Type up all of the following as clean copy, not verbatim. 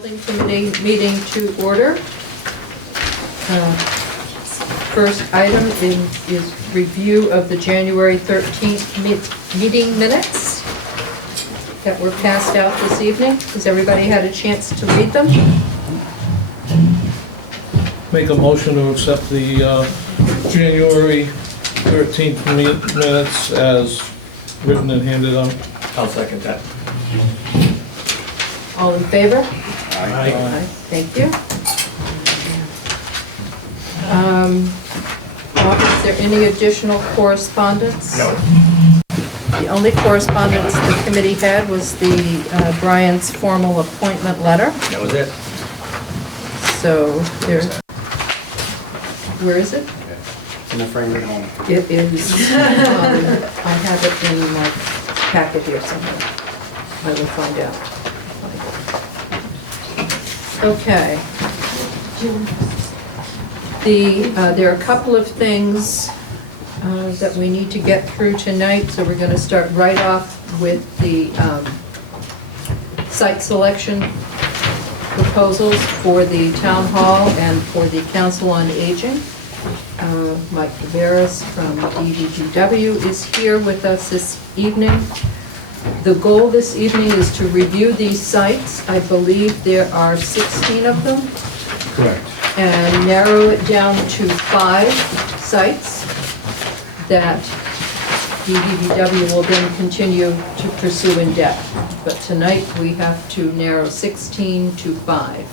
Building Committee meeting to order. First item is review of the January 13th meeting minutes that were passed out this evening. Has everybody had a chance to read them? Make a motion to accept the January 13th minutes as written and handed out. I'll second that. All in favor? Aye. Thank you. Is there any additional correspondence? No. The only correspondence the committee had was the Brian's formal appointment letter. That was it? So there, where is it? In the frame at home. It is, I have it in my packet here somewhere. I will find out. Okay. There are a couple of things that we need to get through tonight, so we're going to start right off with the site selection proposals for the town hall and for the Council on Aging. Mike Viveras from DDGW is here with us this evening. The goal this evening is to review these sites. I believe there are 16 of them. Correct. And narrow it down to 5 sites that DDGW will then continue to pursue in depth. But tonight we have to narrow 16 to 5.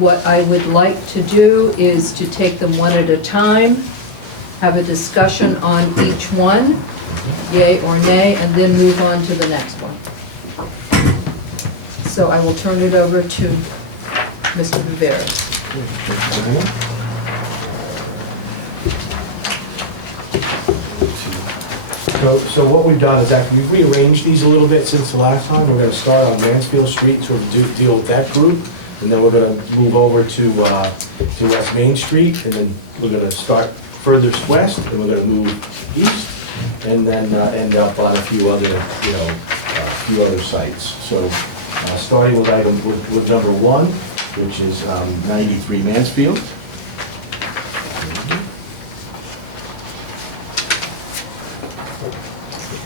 What I would like to do is to take them one at a time, have a discussion on each one, yay or nay, and then move on to the next one. So I will turn it over to Mr. Viveras. So what we've done is actually we've rearranged these a little bit since the last time. We're going to start on Mansfield Street, sort of deal with that group, and then we're going to move over to West Main Street, and then we're going to start further west, and we're going to move east, and then end up on a few other sites. So starting with with number 1, which is 93 Mansfield.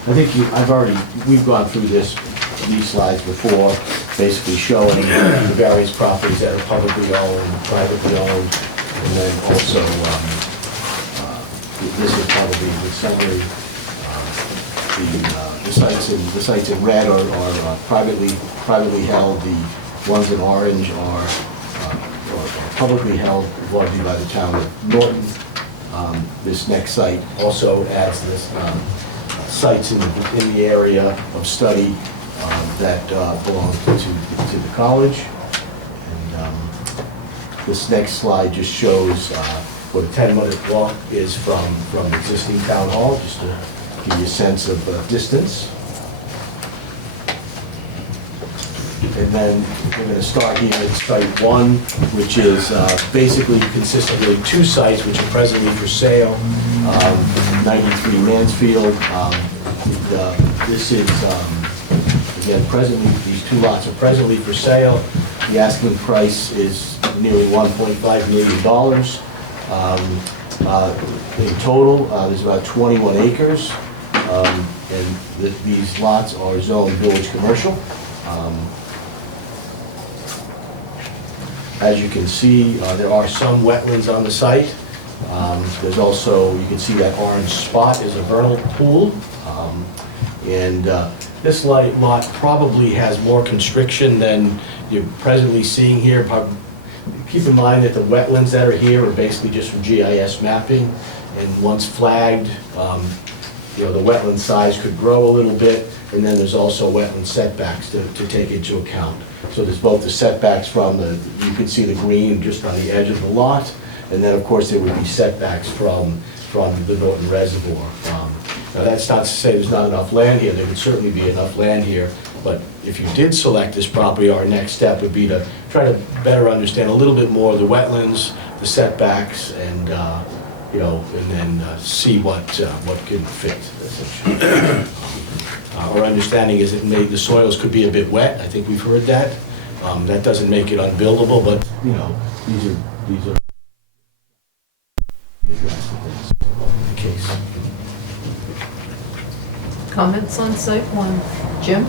I think we've gone through these slides before, basically showing the various properties that are publicly owned, privately owned, and then also, this is probably the summary. The sites in red are privately held. The ones in orange are publicly held, largely by the town of Norton. This next site also adds this sites in the area of study that belong to the college. And this next slide just shows what a 10-minute walk is from the existing town hall, just to give you a sense of distance. And then we're going to start here at site 1, which is basically consists of really 2 sites which are presently for sale. 93 Mansfield. This is, again, presently, these 2 lots are presently for sale. The asking price is nearly $1.5 million. In total, there's about 21 acres. And these lots are zoned village commercial. As you can see, there are some wetlands on the site. There's also, you can see that orange spot is a vernal pool. And this lot probably has more constriction than you're presently seeing here. Keep in mind that the wetlands that are here are basically just from GIS mapping. And once flagged, the wetland size could grow a little bit. And then there's also wetland setbacks to take into account. So there's both the setbacks from you can see the green just on the edge of the lot, and then of course there would be setbacks from the Norton Reservoir. Now that's not to say there's not enough land here. There would certainly be enough land here, but if you did select this property, our next step would be to try to better understand a little bit more of the wetlands, the setbacks, and and then see what can fit, essentially. Our understanding is that maybe the soils could be a bit wet. I think we've heard that. That doesn't make it unbuildable, but, you know, these are the case. Comments on site one? Jim?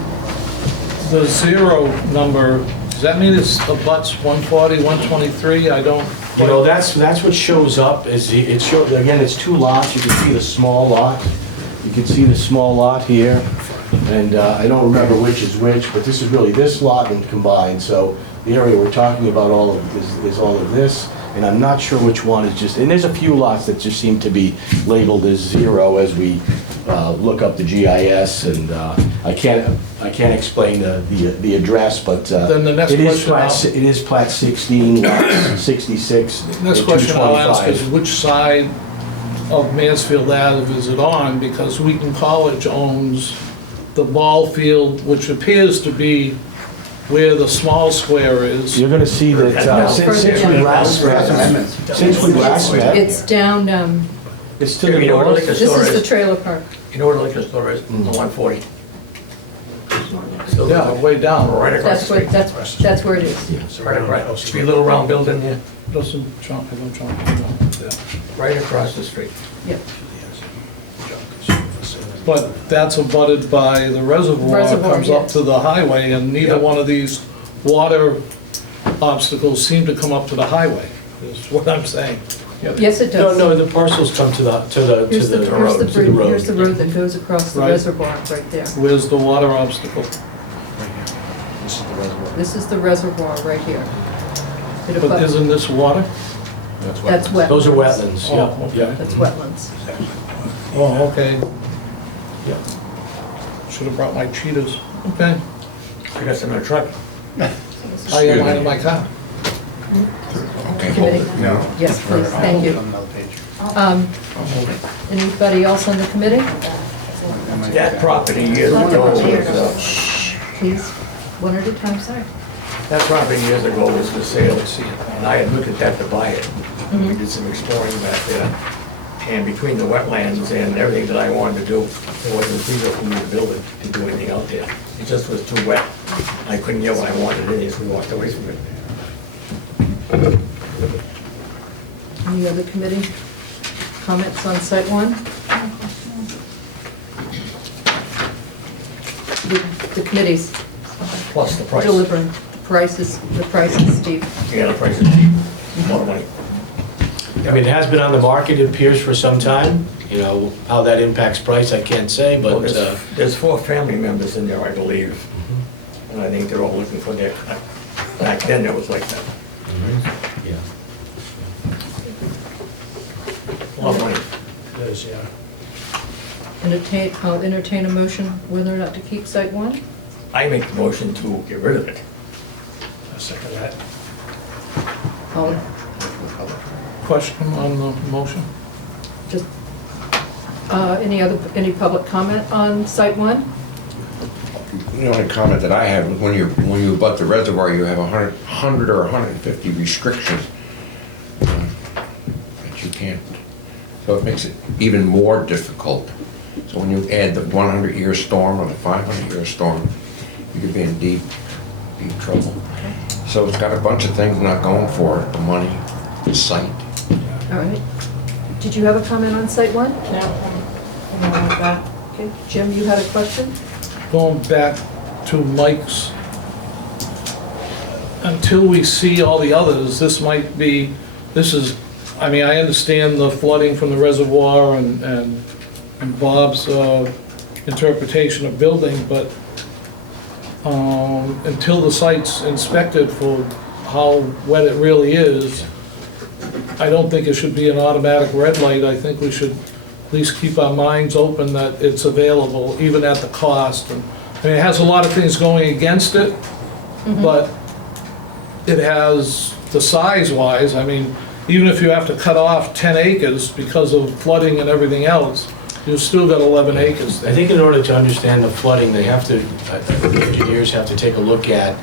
The zero number, does that mean it's abuts 140, 123? I don't. You know, that's what shows up, it shows, again, it's two lots, you can see the small lot. You can see the small lot here, and I don't remember which is which, but this is really this lot and combined, so the area we're talking about all of is all of this, and I'm not sure which one is just, and there's a few lots that just seem to be labeled as zero as we look up the GIS, and I can't explain the address, but Then the next it is question it is plat 16, lot 66, Next and question I'll ask is 225. which side of Mansfield Ave is it on? Because Wheaton College owns the ball field, which appears to be where the small square is. You're gonna see that, since we last met, It's down, it's to the You know where north. the this store is the is? trailer park. You know where the liquor store is? On 140. Still Yeah, way down. Right across That's the where, street. that's where it is. Right across, see a little round building there? Doesn't jump, I don't jump. Yeah. Right across the street. Yep. But that's abutted by the reservoir, Reservoir, comes up yes. to the highway, and neither Yep. one of these water obstacles seem to come up to the highway, is what I'm saying. Yes, it No, does. no, the parcels come to the Here's the road. here's the road that goes across the Right. reservoir, right there. Where's the water obstacle? This is the reservoir right here. It But abuts- isn't this water? That's wetlands. Those are wetlands, Oh, yeah, okay. yeah. That's wetlands. Oh, okay. Yeah. Should have brought my cheetahs. Okay. I got some in the truck. I got mine in my car. Committee? Yes, please, thank you. Anybody else on the committee? That property years ago was, Please, one at a time, sorry. that property years ago was for sale. And I had looked at that to buy it. We did some exploring back there. And between the wetlands and everything that I wanted to do, it wasn't feasible for me to build it, to do anything out there. It just was too wet. I couldn't get what I wanted in it, so we walked away from it. Any other committee comments on site one? The committee's Plus the price. delivering, the price is steep. Yeah, the price is cheap, a lot of money. I mean, it has been on the market, it appears, for some time. You know, how that impacts price, I can't say, Well, but, there's 4 family members in there, I believe. And I think they're all looking for their, back then it was like that. yeah. A lot of money. I'll entertain a motion whether or not to keep site one. I make the motion to get rid of it. Second that. All, Question on the motion? just, any public comment on site one? The only comment that I had was when you abut the reservoir, you have 100 or 150 restrictions that you can't, so it makes it even more difficult. So when you add the 100-year storm or the 500-year storm, you could be in deep trouble. So it's got a bunch of things not going for it, the money, the site. All right. Did you have a comment on site one? No. Okay, Jim, you had a question? Going back to Mike's, until we see all the others, this might be, I mean, I understand the flooding from the reservoir and Bob's interpretation of building, but until the site's inspected for how wet it really is, I don't think it should be an automatic red light. I think we should at least keep our minds open that it's available, even at the cost. And I mean, it has a lot of things going against it, but it has, the size-wise, I mean, even if you have to cut off 10 acres because of flooding and everything else, you've still got 11 acres I there. think in order to understand the flooding, they have to, the engineers have to take a look at,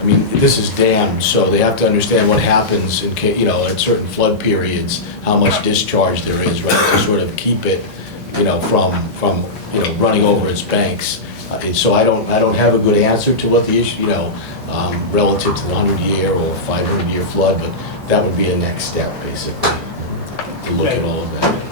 I mean, this is dammed, so they have to understand what happens in case, you know, at certain flood periods, how much discharge there is, right, to sort of keep it, you know, from, you know, running over its banks. And so I don't have a good answer to what the issue, relative to the 100-year or 500-year flood, but that would be a next step, basically, to look at all of that.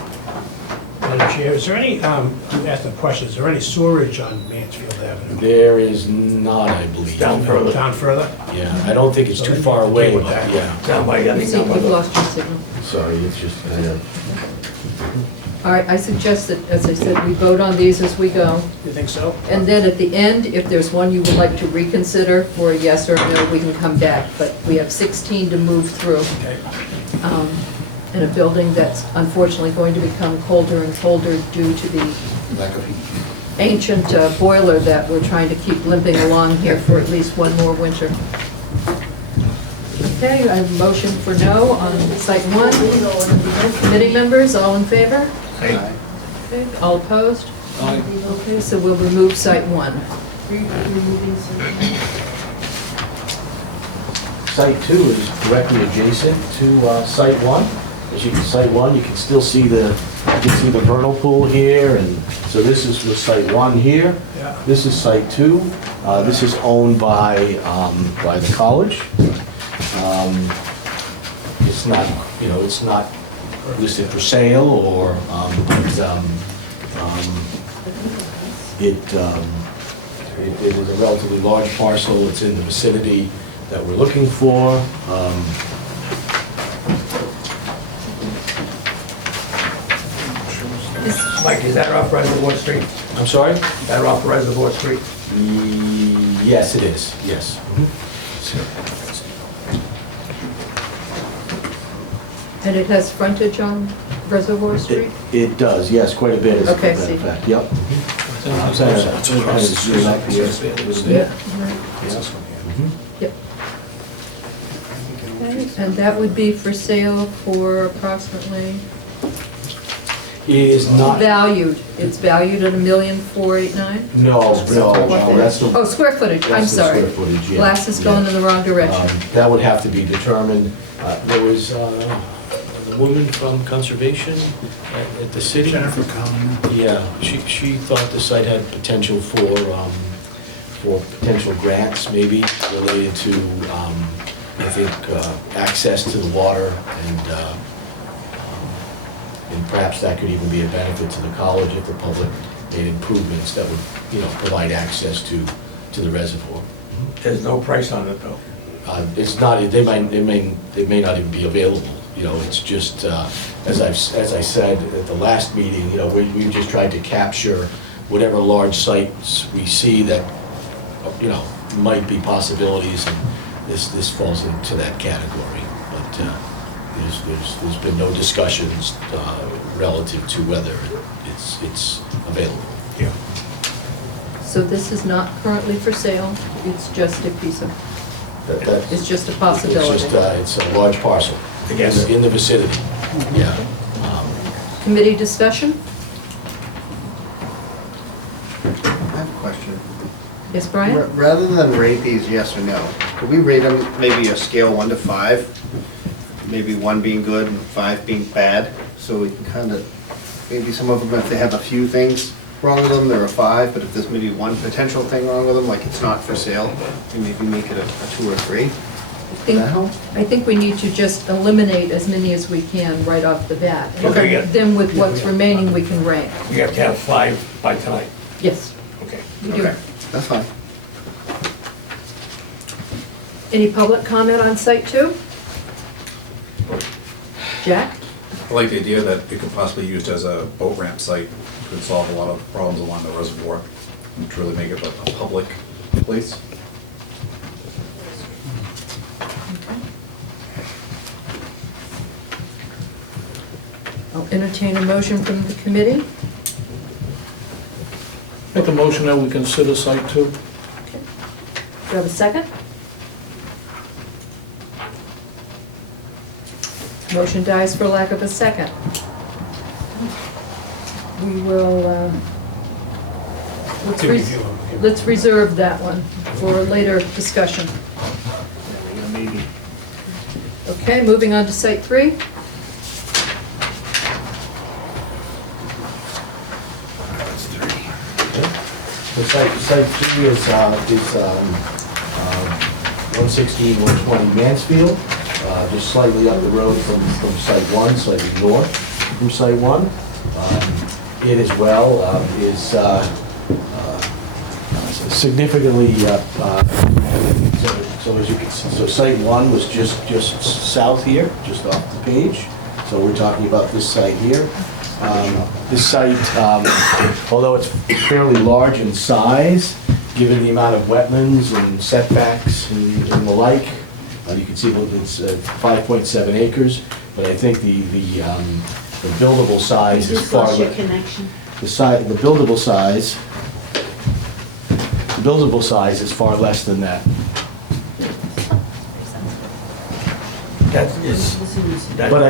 Madam Chair, is there any, you asked the question, is there any sewerage on Mansfield Avenue? There is not, I believe. Down further. Down further? Yeah, I don't think it's too far away, but yeah. Down by, I think See, down by we've the, lost your signal. Sorry, it's just kind of, All right, I suggest that, as I said, we vote on these as we go. You think so? And then at the end, if there's one you would like to reconsider for a yes or a no, we can come back. But we have 16 to move through. Okay. In a building that's unfortunately going to become colder and colder due to the ancient boiler that we're trying to keep limping along here for at least one more winter. Okay, I have a motion for no on site 1. Committee members, all in favor? hey, Okay, all opposed? Aye. Okay, so we'll remove site 1. Site 2 is directly adjacent to Site 1. As you can, Site 1, you can still see the vernal pool here, and so this is the Site 1 here. Yeah. This is Site 2. This is owned by the college. It's not, it's not listed for sale or, it is a relatively large parcel. It's in the vicinity that we're looking for. Mike, is that off Reservoir Street? I'm sorry? Is that off Reservoir Street? Yes, it is, yes. And it has frontage on Reservoir Street? It does, yes, quite a bit, as a Okay, matter see. of fact, yep. Yeah. Mhm. Yep. Okay, and that would be for sale for approximately, It is not, valued, it's valued at $1,489,000? no, that's the. Oh, square footage, I'm that's the sorry. square footage, yeah. Glass is going in the wrong direction. That would have to be determined. There was a woman from Conservation at the city. Jennifer Conlon. Yeah, she thought the site had potential for potential grants, maybe related to, I think, access to the water, and perhaps that could even be a benefit to the college if the public made improvements that would, provide access to the reservoir. There's no price on it, though. It's not, it may not even be available, it's just, as I said at the last meeting, we just tried to capture whatever large sites we see that, might be possibilities, and this falls into that category. But there's been no discussions relative to whether it's available. Yeah. So this is not currently for sale, it's just a piece of, That- it's just a It's possibility. just, it's a large parcel Yes. in the vicinity, yeah. Committee discussion? I have a question. Yes, Brian? Rather than rate these yes or no, could we rate them maybe a scale 1 to 5? Maybe 1 being good and 5 being bad, so we can kind of, maybe some of them, if they have a few things wrong with them, they're a 5, but if there's maybe one potential thing wrong with them, like it's not for sale, we maybe make it a 2 or 3. Does that help? I think we need to just eliminate as many as we can right off the bat. Okay, yeah. Then with what's remaining, we can rank. You have to have 5 by tonight. Yes, Okay. we do. Okay, that's fine. Any public comment on site 2? Jack? I like the idea that it could possibly be used as a boat ramp site, which would solve a lot of problems along the reservoir, and truly make it a public place. I'll entertain a motion from the committee. Make a motion that we consider Site 2. Do you have a second? Motion dies for lack of a second. We will, let's reserve that one for later discussion. Maybe. Okay, moving on to site 3. The site 3 is 116, 120 Mansfield, just slightly up the road from site 1, slightly north from site 1. It as well is significantly, so as you can see, so site 1 was just south here, just off the page. So we're talking about this site here. This site, although it's fairly large in size, given the amount of wetlands and setbacks and the like, you can see it's 5.7 acres, but I think the buildable size is far less. The buildable size is far less than that. That is, that. But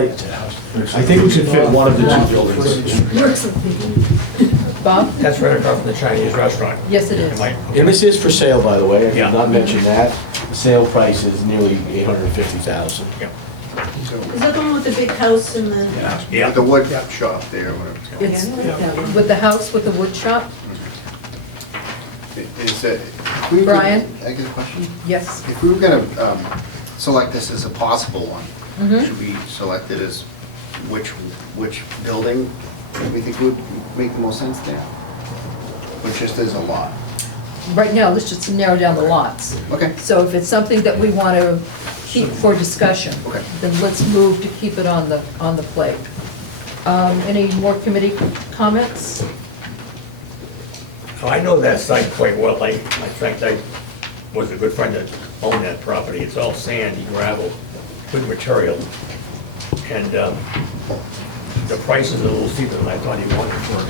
I think we should fit one of the two buildings. Bob? That's right across from the Chinese restaurant. Yes, it is. Am I- And this is for sale, by the way, I Yeah. did not mention that. The sale price is nearly $850,000. Yeah. Is that the one with the big house and the? Yeah. The wood shop there, whatever it's called. It's with the house with the wood shop? Is it? if we were- Brian? I get a question? Yes. If we were gonna select this as a possible one, Mhm. should we select it as which building we think would make the most sense there? Or just as a lot? Right now, let's just narrow down the lots. Okay. So if it's something that we want to keep for discussion, Okay. then let's move to keep it on the plate. Any more committee comments? Oh, I know that site quite well. In fact, I was a good friend that owned that property. It's all sandy, gravel, good material. And the price is a little steeper than I thought he wanted for it.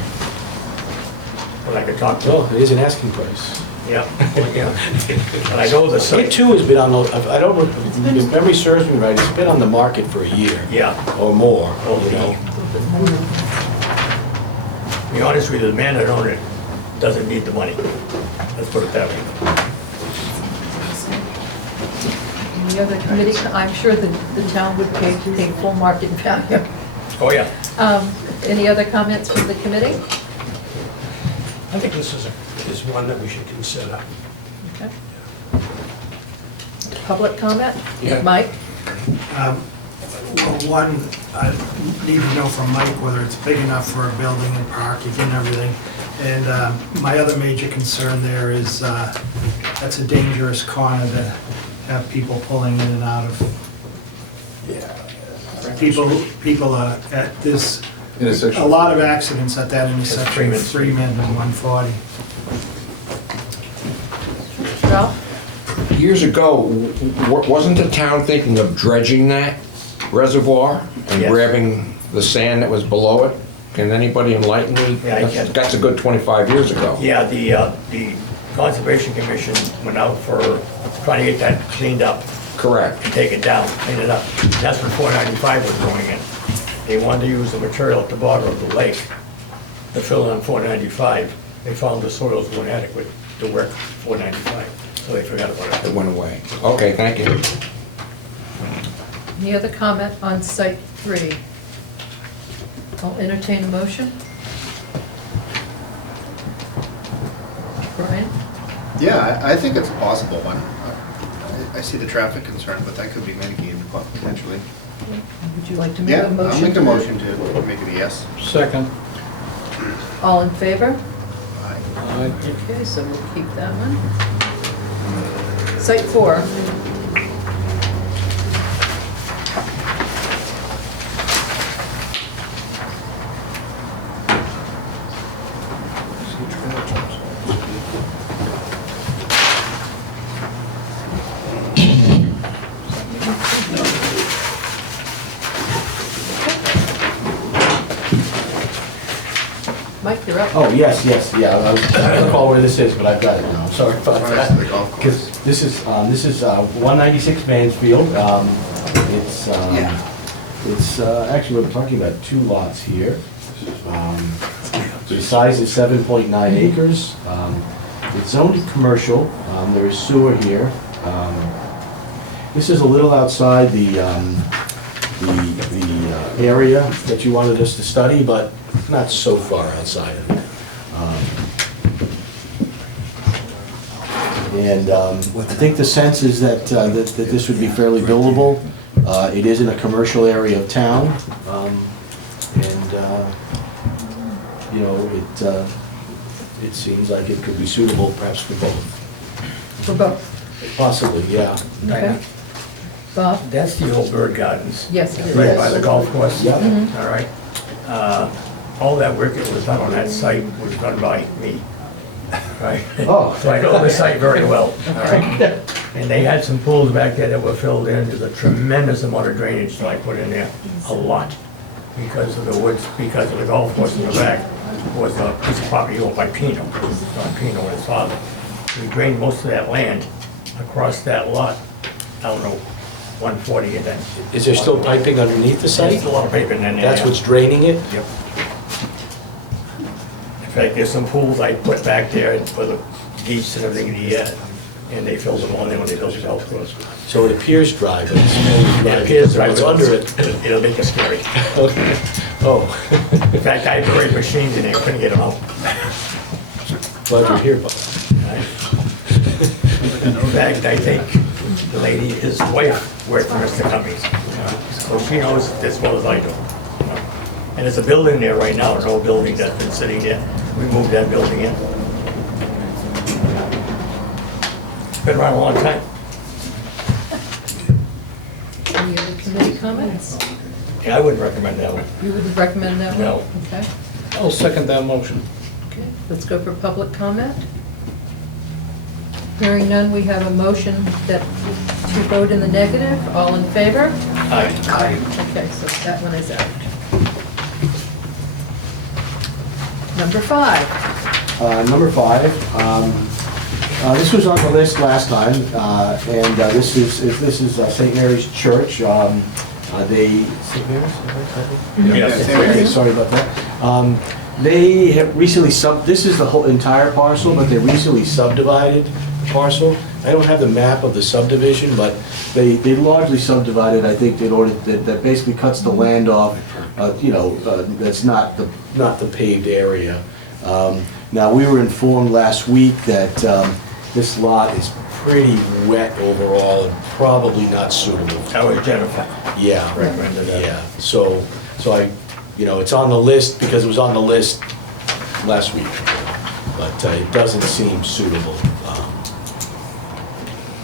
But I could talk to Well, him. it is an asking price. Yeah, yeah. And I know the It site. too has been on the, I don't, if memory serves me right, it's been on the market for a year. Yeah. Or more, you know. To be honest with you, the man that owned it doesn't need the money. Let's put it that way. Any other committee, I'm sure the town would pay full market value. Oh, yeah. Any other comments from the committee? I think this is one that we should consider. Okay. Public comment? Yeah. Mike? Well, one, I need to know from Mike whether it's big enough for a building and parking and everything. And my other major concern there is that's a dangerous corner to have people pulling in and out of. People are at this, a lot of accidents at that intersection, Freeman and 140. Ralph? Years ago, wasn't the town thinking of dredging that reservoir and Yes. grabbing the sand that was below it? Can anybody enlighten me? Yeah, I can. That's a good 25 years ago. Yeah, the Conservation Commission went out for trying to get that cleaned up Correct. and take it down, clean it up. That's when 495 was going in. They wanted to use the material at the bottom of the lake to fill in 495. They found the soils weren't adequate to work 495, so they forgot about It it. went away. Okay, thank you. Any other comment on site 3? I'll entertain a motion. Brian? Yeah, I think it's a possible one. I see the traffic concern, but that could be mitigated potentially. Would you like to make Yeah, a motion? I'll make to a that? motion to make it a yes. Second. All in favor? Aye. Aye. Okay, so we'll keep that one. Site 4. Mike, you're up. Oh, yes, yeah, I don't recall where this is, but I've got it now, I'm sorry about Right next to the that. golf course. Because this is 196 Mansfield. It's actually, we're talking about 2 lots here. The size is 7.9 acres. It's zoned commercial, there is sewer here. This is a little outside the area that you wanted us to study, but not so far outside of it. And I think the sense is that this would be fairly buildable. It is in a commercial area of town. And, you know, it seems like it could be suitable perhaps for both. For both. Possibly, yeah. Okay. Bob? That's the old bird gardens. Yes, it is. Right by the golf course. Yeah. All right. All that work that was done on that site was done by me. Right? Oh. So I know the site very well, all right? And they had some pools back there that were filled in. There's a tremendous amount of drainage that I put in there, a lot. Because of the woods, because of the golf course in the back, was a piece of property owned by Pino, John Pino and his father. We drained most of that land across that lot, I don't know, 140 and then. Is there still piping underneath the There's site? still a lot of pavement in there. That's yeah. what's draining it? Yep. In fact, there's some pools I put back there for the geese and everything to eat, and they filled them on there when they built the golf course. So it appears dry, but it's really dry. It appears dry, What's but under it? It'll make it scary. Okay. Oh, In fact, I buried machines in there, couldn't get them out. glad you're here, Bob. In fact, I think the lady, his wife, worked for Mr. Cummings. So she knows as well as I do. And there's a building there right now, an old building that's been sitting there. We moved that building in. Been around a long time. Any other committee comments? Yeah, I wouldn't recommend that one. You wouldn't recommend that one? No. Okay. I'll second that motion. Okay, let's go for public comment. Hearing none, we have a motion that to vote in the negative. All in favor? Aye. Okay, so that one is out. Number 5. Number 5, this was on the list last time, and this is St. Mary's Church. They, St. Mary's? Yes. Okay, sorry about that. They have recently this is the whole entire parcel, but they recently subdivided the parcel. I don't have the map of the subdivision, but they largely subdivided, I think, in order, that basically cuts the land off, you know, that's not the paved area. Now, we were informed last week that this lot is pretty wet overall and probably not suitable. That was Jennifer. Yeah. Recommended that. Yeah, so I, you know, it's on the list because it was on the list last week, but it doesn't seem suitable.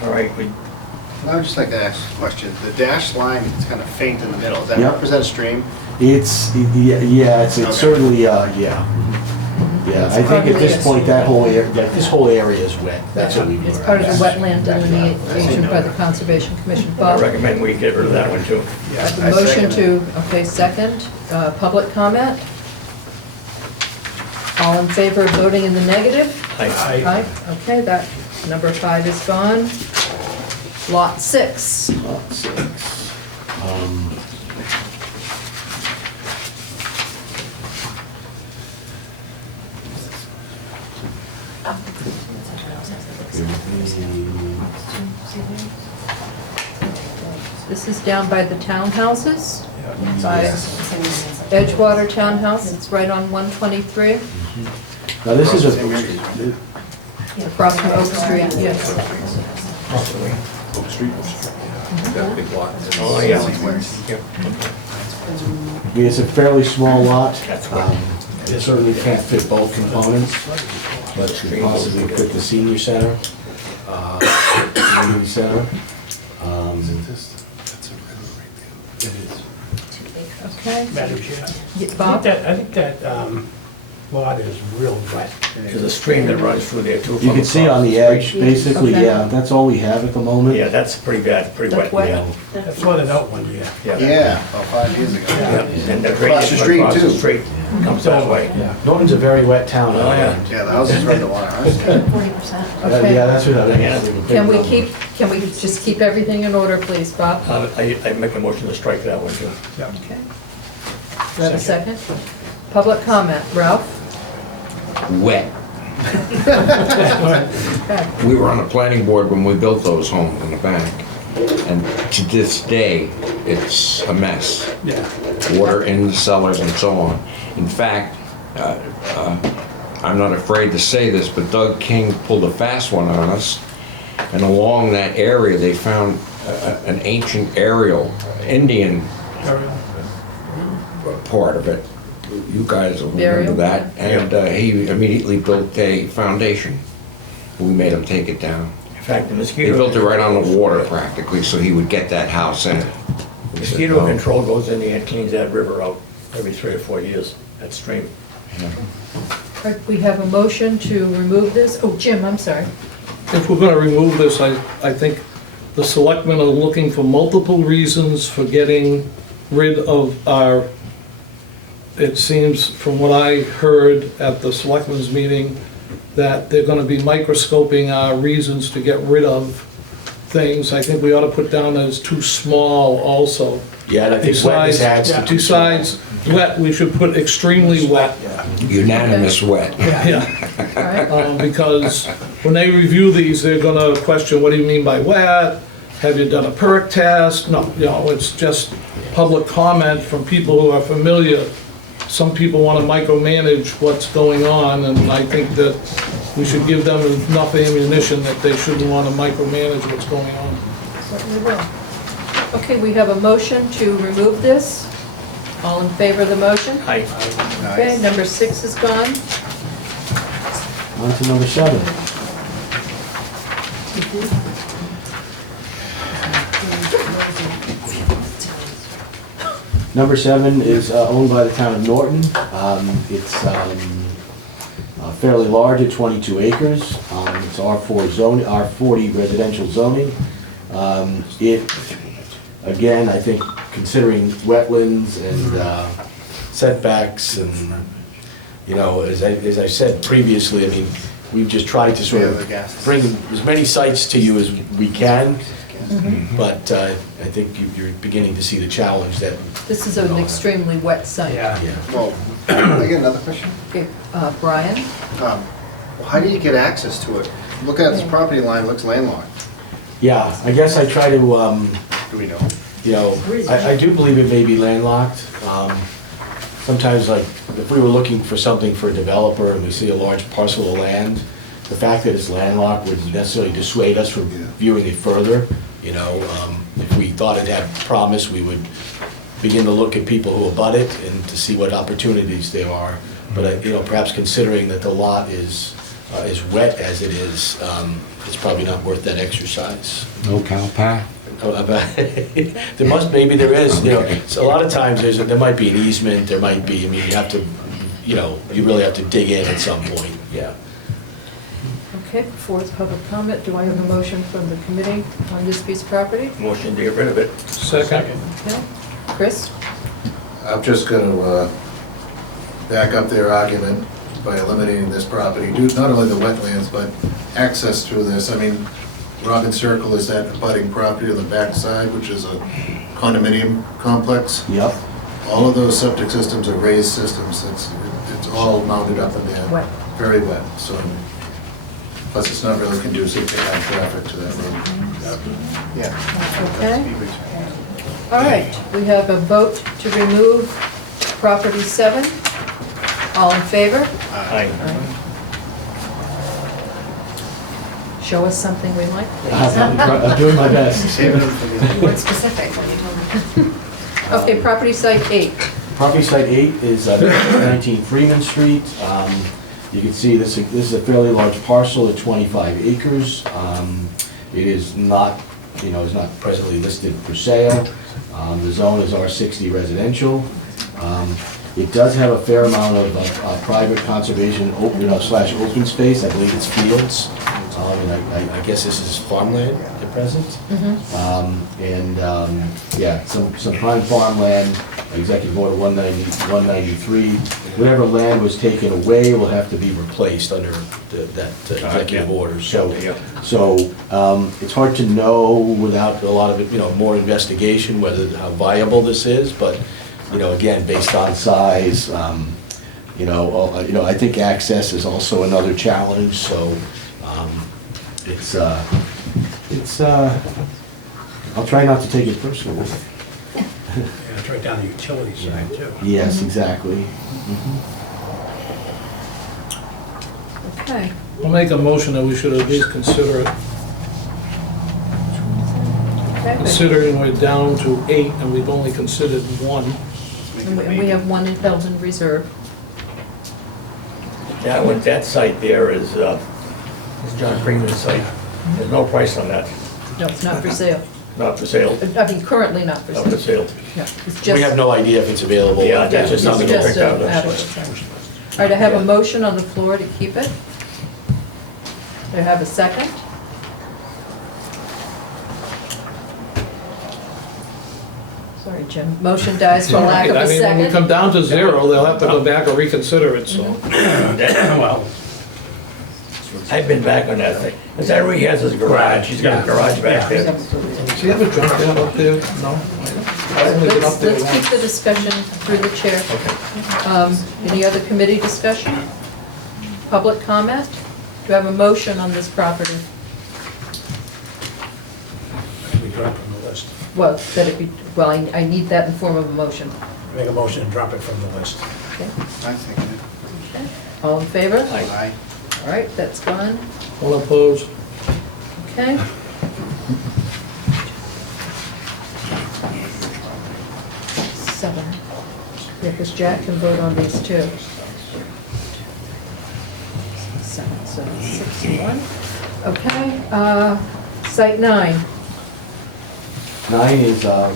All right, I would just like to ask a question. The dashed line is kind of faint in the middle. Does that Yeah. represent a stream? It's, yeah, it's Okay. certainly, yeah. Yeah, I think at this point, that whole area, this whole area is wet. That's what we It's part of the wetland delineation by the Conservation Commission. I Bob? recommend we get rid of that one too. A motion to, okay, second, public comment. All in favor of voting in the negative? Aye. Okay, that, number 5 is gone. Lot 6. Lot 6. This is down by the townhouses, by Edgewater Townhouse, it's right on 123, Now, this is a, across from Oak Street, yes. Oak Street, that big lot. Oh, yeah. I mean, it's a fairly small lot. That's right. It certainly can't fit both components, but should possibly fit the senior center, community center. Okay. Madam Chair. Yeah, I Bob? think that lot is real wet. There's a stream that runs through there too. You can see on the edge, basically, Okay. yeah, that's all we have at the moment. Yeah, that's pretty bad, pretty That's wet. wet. Yeah. I flooded out one year. Yeah, about 5 years ago. Yeah, and the Across drainage the street, across the too. street comes that way. Yeah. Norton's a very wet town. Oh, yeah. Yeah, the houses right in the water. Okay. Yeah, that's what I Yeah. think. Can we just keep everything in order, please, Bob? I make a motion to strike that one too. Okay. Do I have a second? Public comment, Ralph? Wet. Okay. We were on the planning board when we built those homes in the back, and to this day, it's a mess. Yeah. Water in the cellars and so on. In fact, I'm not afraid to say this, but Doug King pulled a fast one on us And along that area, they found an ancient aerial, Indian part of it. You guys will remember Burial, that. yeah. And he immediately built a foundation. We made him take it down. In fact, the He mosquito. built it right on the water practically, so he would get that house in. We said, Mosquito "No." control goes in there and cleans that river out every 3 or 4 years, that stream. All right, we have a motion to remove this. Oh, Jim, I'm sorry. If we're gonna remove this, I think the selectmen are looking for multiple reasons for getting rid of our, it seems from what I heard at the selectmen's meeting, that they're gonna be microscoping our reasons to get rid of things. I think we ought to put down as too small also. Yeah, and I think wetness adds to two. Besides wet, we should put extremely wet. Unanimous wet. Yeah. All right, Because when they review these, they're gonna question, what do you mean by wet? Have you done a perk test? No, it's just public comment from people who are familiar. Some people wanna micromanage what's going on, and I think that we should give them enough ammunition that they shouldn't wanna micromanage what's going on. certainly will. Okay, we have a motion to remove this. All in favor of the motion? Aye. Okay, number 6 is gone. On to number 7. Number 7 is owned by the town of Norton. It's fairly large at 22 acres. It's R4 zoning, R40 residential zoning. It, again, I think considering wetlands and setbacks and, as I said previously, I mean, we've just tried to sort Yeah, the gas. of bring as many sites to you as we can, but I think you're beginning to see the challenge that, This is an extremely wet site. Yeah. yeah. Well, I get another question. Okay, Brian? Well, how do you get access to it? Looking at this property line, it looks landlocked. Yeah, I guess I try to, Do we know? I do believe it may be landlocked. Sometimes, like, if we were looking for something for a developer and we see a large parcel of land, the fact that it's landlocked wouldn't necessarily dissuade us from viewing it further. If we thought it had promise, we would begin to look at people who abut it and to see what opportunities there are. But, perhaps considering that the lot is wet as it is, it's probably not worth that exercise. No cow path? There must, maybe there is, so a lot of times there might be an easement, there might be, you have to, you really have to dig in at some point, yeah. Okay, fourth public comment. Do I have a motion from the committee on this piece of property? Motion to get rid of it. Second. Okay, Chris? I'm just going to back up their argument by eliminating this property, due not only the wetlands, but access through this. I mean, Robin Circle is that abutting property on the backside, which is a condominium complex. Yep. All of those septic systems are raised systems. It's all mounted up in there. Wet. Very wet, so, plus it's not really conducive to add traffic to that road. Yeah. Okay. All right, we have a vote to remove property 7. All in favor? Aye. Show us something we like, please. I'm doing my best. Save it for the... What specific when you told me? Okay, property site 8. Property site 8 is 19 Freeman Street. You can see this is a fairly large parcel at 25 acres. It is not, is not presently listed for sale. The zone is R60 residential. It does have a fair amount of private conservation, slash open space. I believe it's fields. And I guess this is farmland at present. Yeah, some prime farmland, Executive Order 193. Whatever land was taken away will have to be replaced under that executive order. So it's hard to know without a lot of, more investigation how viable this is, but, again, based on size, I think access is also another challenge, so I'll try not to take it personally. Yeah, it's right down the utility side, too. Yes, exactly. Okay, I'll make a motion that we should at least consider it. Okay, considering we're down to 8 and we've only considered 1. and we have one held in reserve. That site there is John Freeman's site. There's no price on that, No, it's not for sale. not for sale, I mean, currently not for not for sale. sale. No, it's We have just, no idea if it's available. Yeah, that's just something it's to just pick out. advertising. All right, I have a motion on the floor to keep it. Do I have a second? Sorry, Jim. Motion dies for lack of a I mean, when we come second. down to 0, they'll have to go back and reconsider it, so. Well, I've been back on that thing. Is that where he has his garage? He's got a garage back there. Does he have a junkyard up there? No? I haven't been up there Let's keep once. the discussion through the chair. Any other committee discussion? Public comment? Do I have a motion on this property? We drop from the list. Well, that it be, well, I need that in form of a motion. Make a motion and drop it from the list. Okay. I think it. Okay. All in favor? Aye. All right, that's gone. All opposed? Okay. Seven. Yeah, because Jack can vote on these too. Seven, so 61. Okay, site 9. 9 is a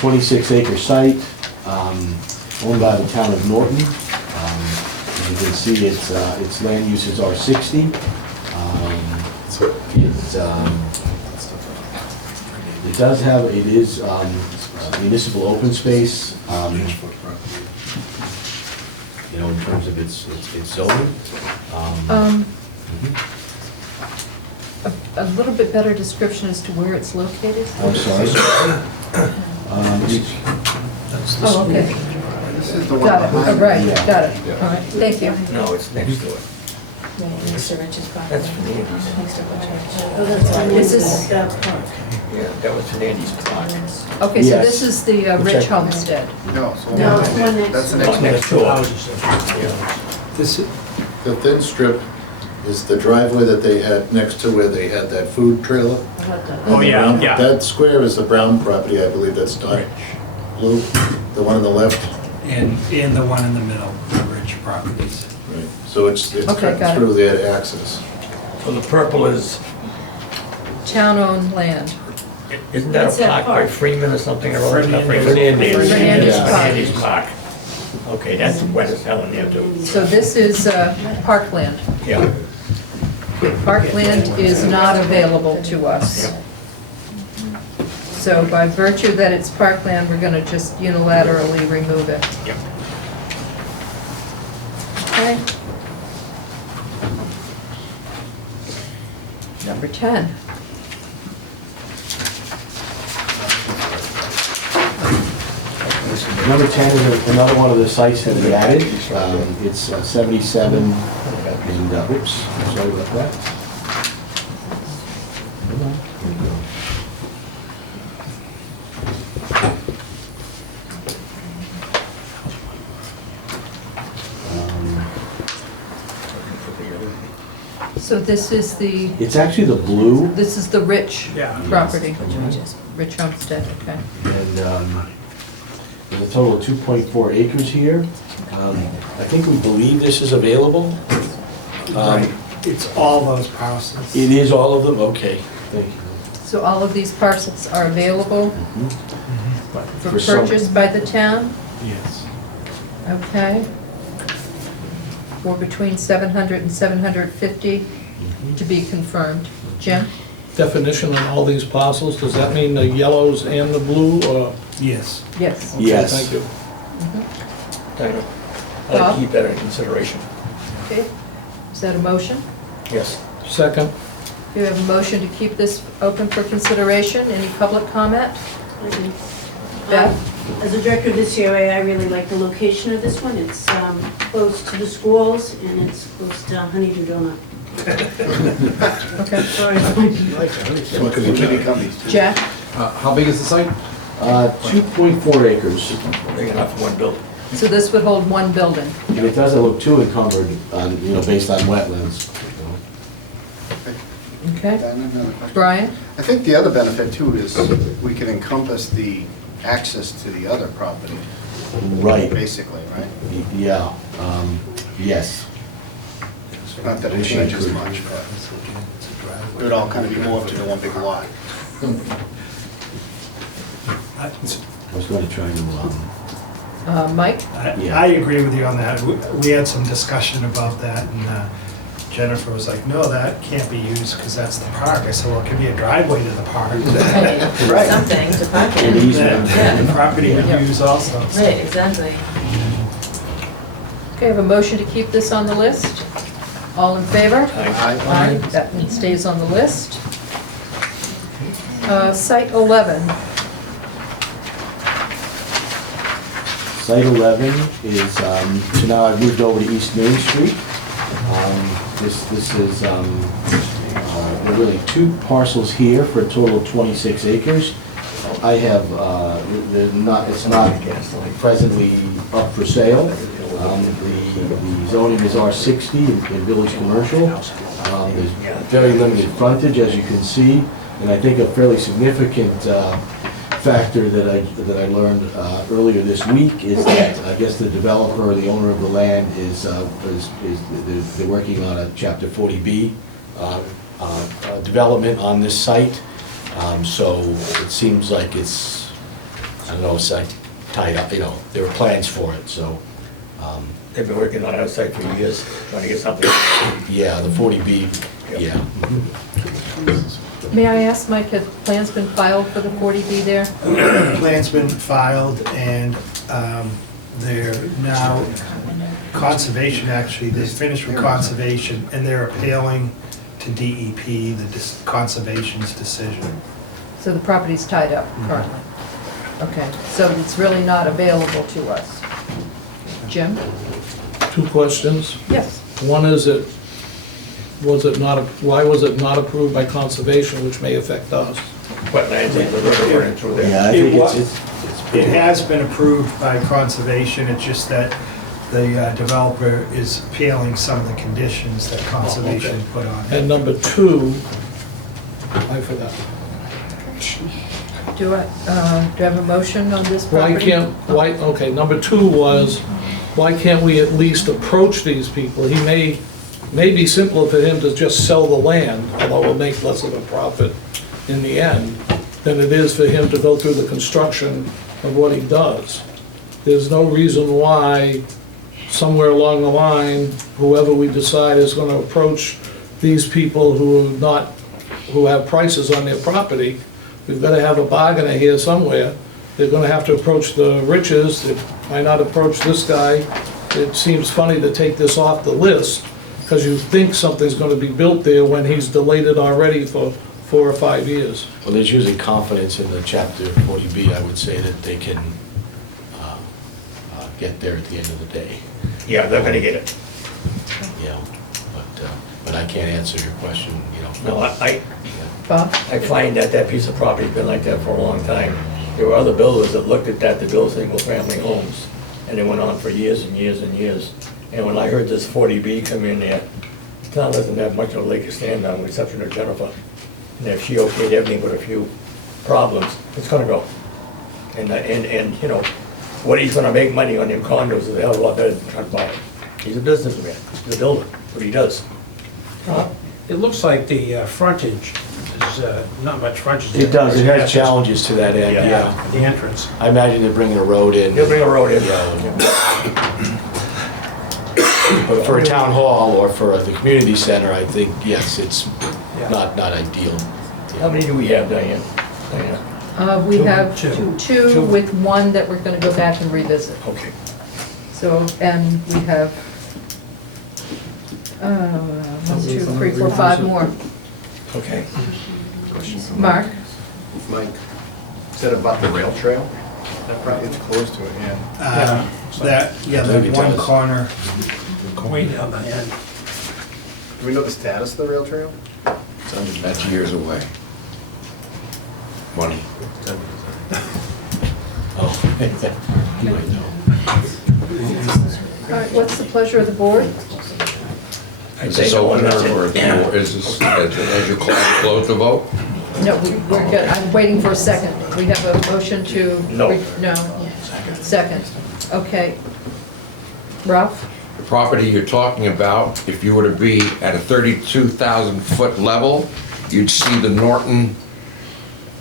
26-acre site owned by the town of Norton. You can see its land use is R60. It does have, it is municipal open space, you know, in terms of its zoning. A little bit better description as to where it's located? I'm sorry. Oh, okay. This is the one Got it, behind. all right, Yeah. got it. All right, thank you. No, it's next to it. Next to Rich's property. That's Fernandes. Next to Rich's. This is, Yeah, that was Fernandes' plot. okay, so Yes. this is the Rich Homestead. No, so. No, it's one next. That's the No, next one. next door. Houses. This, the thin strip is the driveway that they had next to where they had that food trailer. Oh, yeah, Brown- yeah. That square is the Brown property, I believe, that's not blue, the one on the left. And the one in the middle, the Ridge properties. Right. So it's Okay, got cut it. through their access. So the purple is, Town-owned land. isn't that What's a that park by park? Freeman or something? Or Fernandes. Fernandes. Fernandes Yeah, Park. Fernandes Park. Okay, that's wet as hell in there too. So this is parkland. Yeah. Parkland is not available to us. So by virtue that it's parkland, we're gonna just unilaterally remove it. Yep. Okay. Number 10. Number 10 is another one of the sites that we added. It's 77, and, oops, sorry about that. So this is the, It's actually the blue, this is the Rich Yeah. property. Rich Homestead, okay. and there's a total of 2.4 acres here. I think we believe this is available. Right. It's all those parcels. It is all of them? Okay, thank you. So all of these parcels are available for For some- purchase by the town? Yes. Okay. For between 700 and 750 to be confirmed. Jim? Definition on all these parcels, does that mean the yellows and the blue, or? Yes. Yes. Okay, Yes. Thank you. I'd Bob? keep that in consideration. Okay. Is that a motion? Yes. Second, We have a motion to keep this open for consideration. Any public comment? Beth? As a director of the COA, I really like the location of this one. It's close to the schools and it's close to Honeydew Donut. Okay. Sorry. What could we do? Jack? How big is the site? 2.4 acres. Big enough for one building. So this would hold one building. And it doesn't look too encumbered, based on wetlands. Okay, Dan, another question. Brian? I think the other benefit too is we can encompass the access to the other property, Right, basically, right? yeah, yes. Not that it changes much, but it would all kind of be morphed into one big lot. I was going to try to, Mike? Yeah. I agree with you on that. We had some discussion about that, and Jennifer was like, no, that can't be used because that's the park. I said, well, it could be a driveway to the park. Right. Something to park An in. easement. That the property would Yeah. use also. Right, exactly. Okay, I have a motion to keep this on the list. All in favor? Aye. That one stays on the list. Site 11. Site 11 is, so now I've moved over to East Main Street. This is, there are really two parcels here for a total of 26 acres. I have, it's not presently up for sale. The zoning is R60 in Village Commercial. There's very limited frontage, as you can see, and I think a fairly significant factor that I learned earlier this week is that I guess the developer, the owner of the land, they're working on a Chapter 40B development on this site. So it seems like it's, I don't know, it's like tied up, there were plans for it, so. They've been working on that site for years, trying to get something. Yeah, the 40B, yeah. May I ask, Mike, have plans been filed for the 40B there? Plan's been filed, and they're now, conservation, actually, they finished with conservation, and they're appealing to DEP, conservation's decision. So the property's tied up currently? Okay, so it's really not available to us. Jim? Two questions. Yes. One is why was it not approved by conservation, which may affect us? Wetlands and the river running through there. Yeah, I think It has been approved by conservation, it's just that the developer is appealing some of the conditions that conservation put on it. And number two, I forgot. Do I have a motion on this property? Okay, number two was, why can't we at least approach these people? He may be simpler for him to just sell the land, although it'll make less of a profit in the end, than it is for him to go through the construction of what he does. There's no reason why, somewhere along the line, whoever we decide is gonna approach these people who have prices on their property, we've gotta have a bargainer here somewhere. They're gonna have to approach the riches, they might not approach this guy. It seems funny to take this off the list, because you think something's gonna be built there when he's delayed it already for 4 or 5 years. Well, there's usually confidence in the Chapter 40B, I would say, that they can get there at the end of the day. Yeah, they're gonna get it. But I can't answer your question, No, I Bob? find that piece of property's been like that for a long time. There were other builders that looked at that to build single-family homes, and they went on for years and years and years. And when I heard this 40B come in there, the town doesn't have much of a leg to stand on, with the exception of Jennifer. And if she okayed everything but a few problems, it's gonna go. And what he's gonna make money on them condos is a hell of a lot better than trying to buy it. He's a businessman, he's a builder, what he does. It looks like the frontage is not much frontage. It does, it has challenges to that end, Yeah. yeah. The entrance. I imagine they're bringing a road in. He'll bring a road in. But for a town hall or for the community center, I think, yes, it's not ideal. How many do we have, Diane? We have Two. two with one that we're gonna go back and revisit. Okay. So, and we have, 1, 2, 3, 4, 5 more. Okay. Mark? Mike, is that about the rail trail? It's close to it, yeah. That Maybe one does. corner, Way down the end. Do we know the status of the rail trail? That's years away. Money. Oh, you might know. All right, what's the pleasure of the board? I Is this open or is this, as you close the vote? No, we're good. I'm waiting for a second. We have a motion to... No. No. Second. Okay. Ralph? The property you're talking about, if you were to be at a 32,000-foot level, you'd see the Norton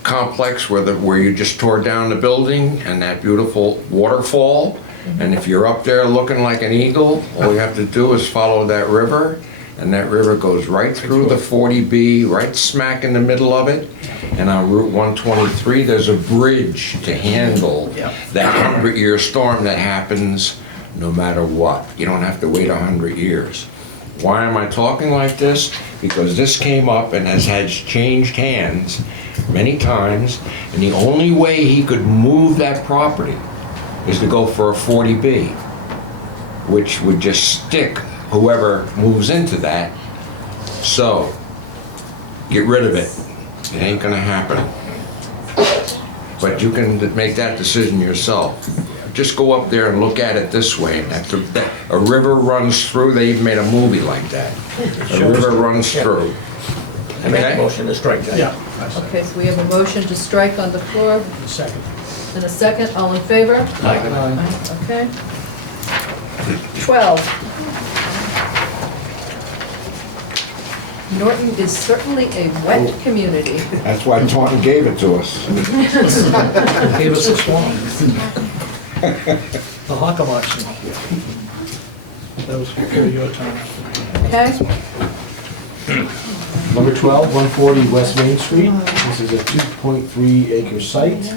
complex where you just tore down the building and that beautiful waterfall. And if you're up there looking like an eagle, all you have to do is follow that river, and that river goes right through the 40B, right smack in the middle of it. And on Route 123, there's a bridge to handle that 100-year storm that happens no matter what. You don't have to wait 100 years. Why am I talking like this? Because this came up and has changed hands many times, and the only way he could move that property is to go for a 40B, which would just stick whoever moves into that. So, get rid of it. It ain't gonna happen. But you can make that decision yourself. Just go up there and look at it this way. A river runs through, they even made a movie like that. A river runs through. I make a Okay? motion to strike that. Yeah. Okay, so we have a motion to strike on the floor. Second. And a second. All in favor? Aye. Okay. 12. Norton is certainly a wet community. That's why Taunton gave it to us. Gave us a swamp. The Hockomock swamp. That was before your time. Okay? Number 12, 140 West Main Street. This is a 2.3 acre site.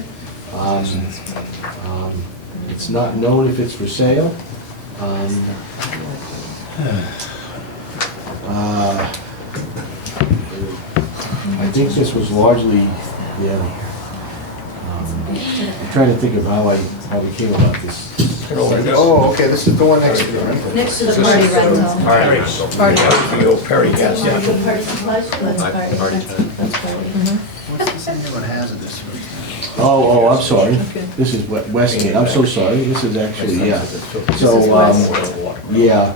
It's not known if it's for sale. I think this was largely, I'm trying to think of how we came about this. Oh, okay, this is the one next to you, right? Next to the party rental. Party. The old Perry gas Yeah, station. the party supplies, that's party. That's party. What hazardous? Oh, I'm sorry. Okay. This is Westgate. I'm so sorry. This is actually, yeah. This So, is West. yeah.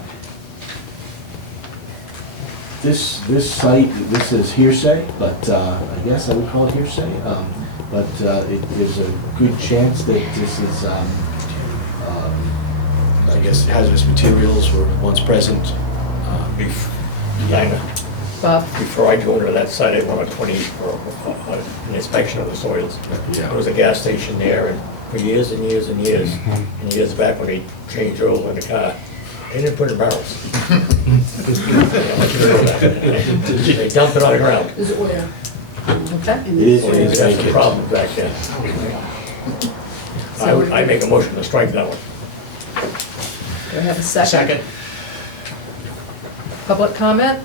This site, this is hearsay, but I guess I would call it hearsay. But there's a good chance that this is, I guess hazardous materials were once present. Bob? Before I go into that site, I went on 20 for an inspection of the soils. Yeah. There was a gas station there, and for years and years and years, and years back when they changed oil in the car, they didn't put it in barrels. They dumped it on the ground. Is it where? Okay. It is, So it they is got some vacant. problems back then. I make a motion to strike that one. Do I have a second? Second. Public comment?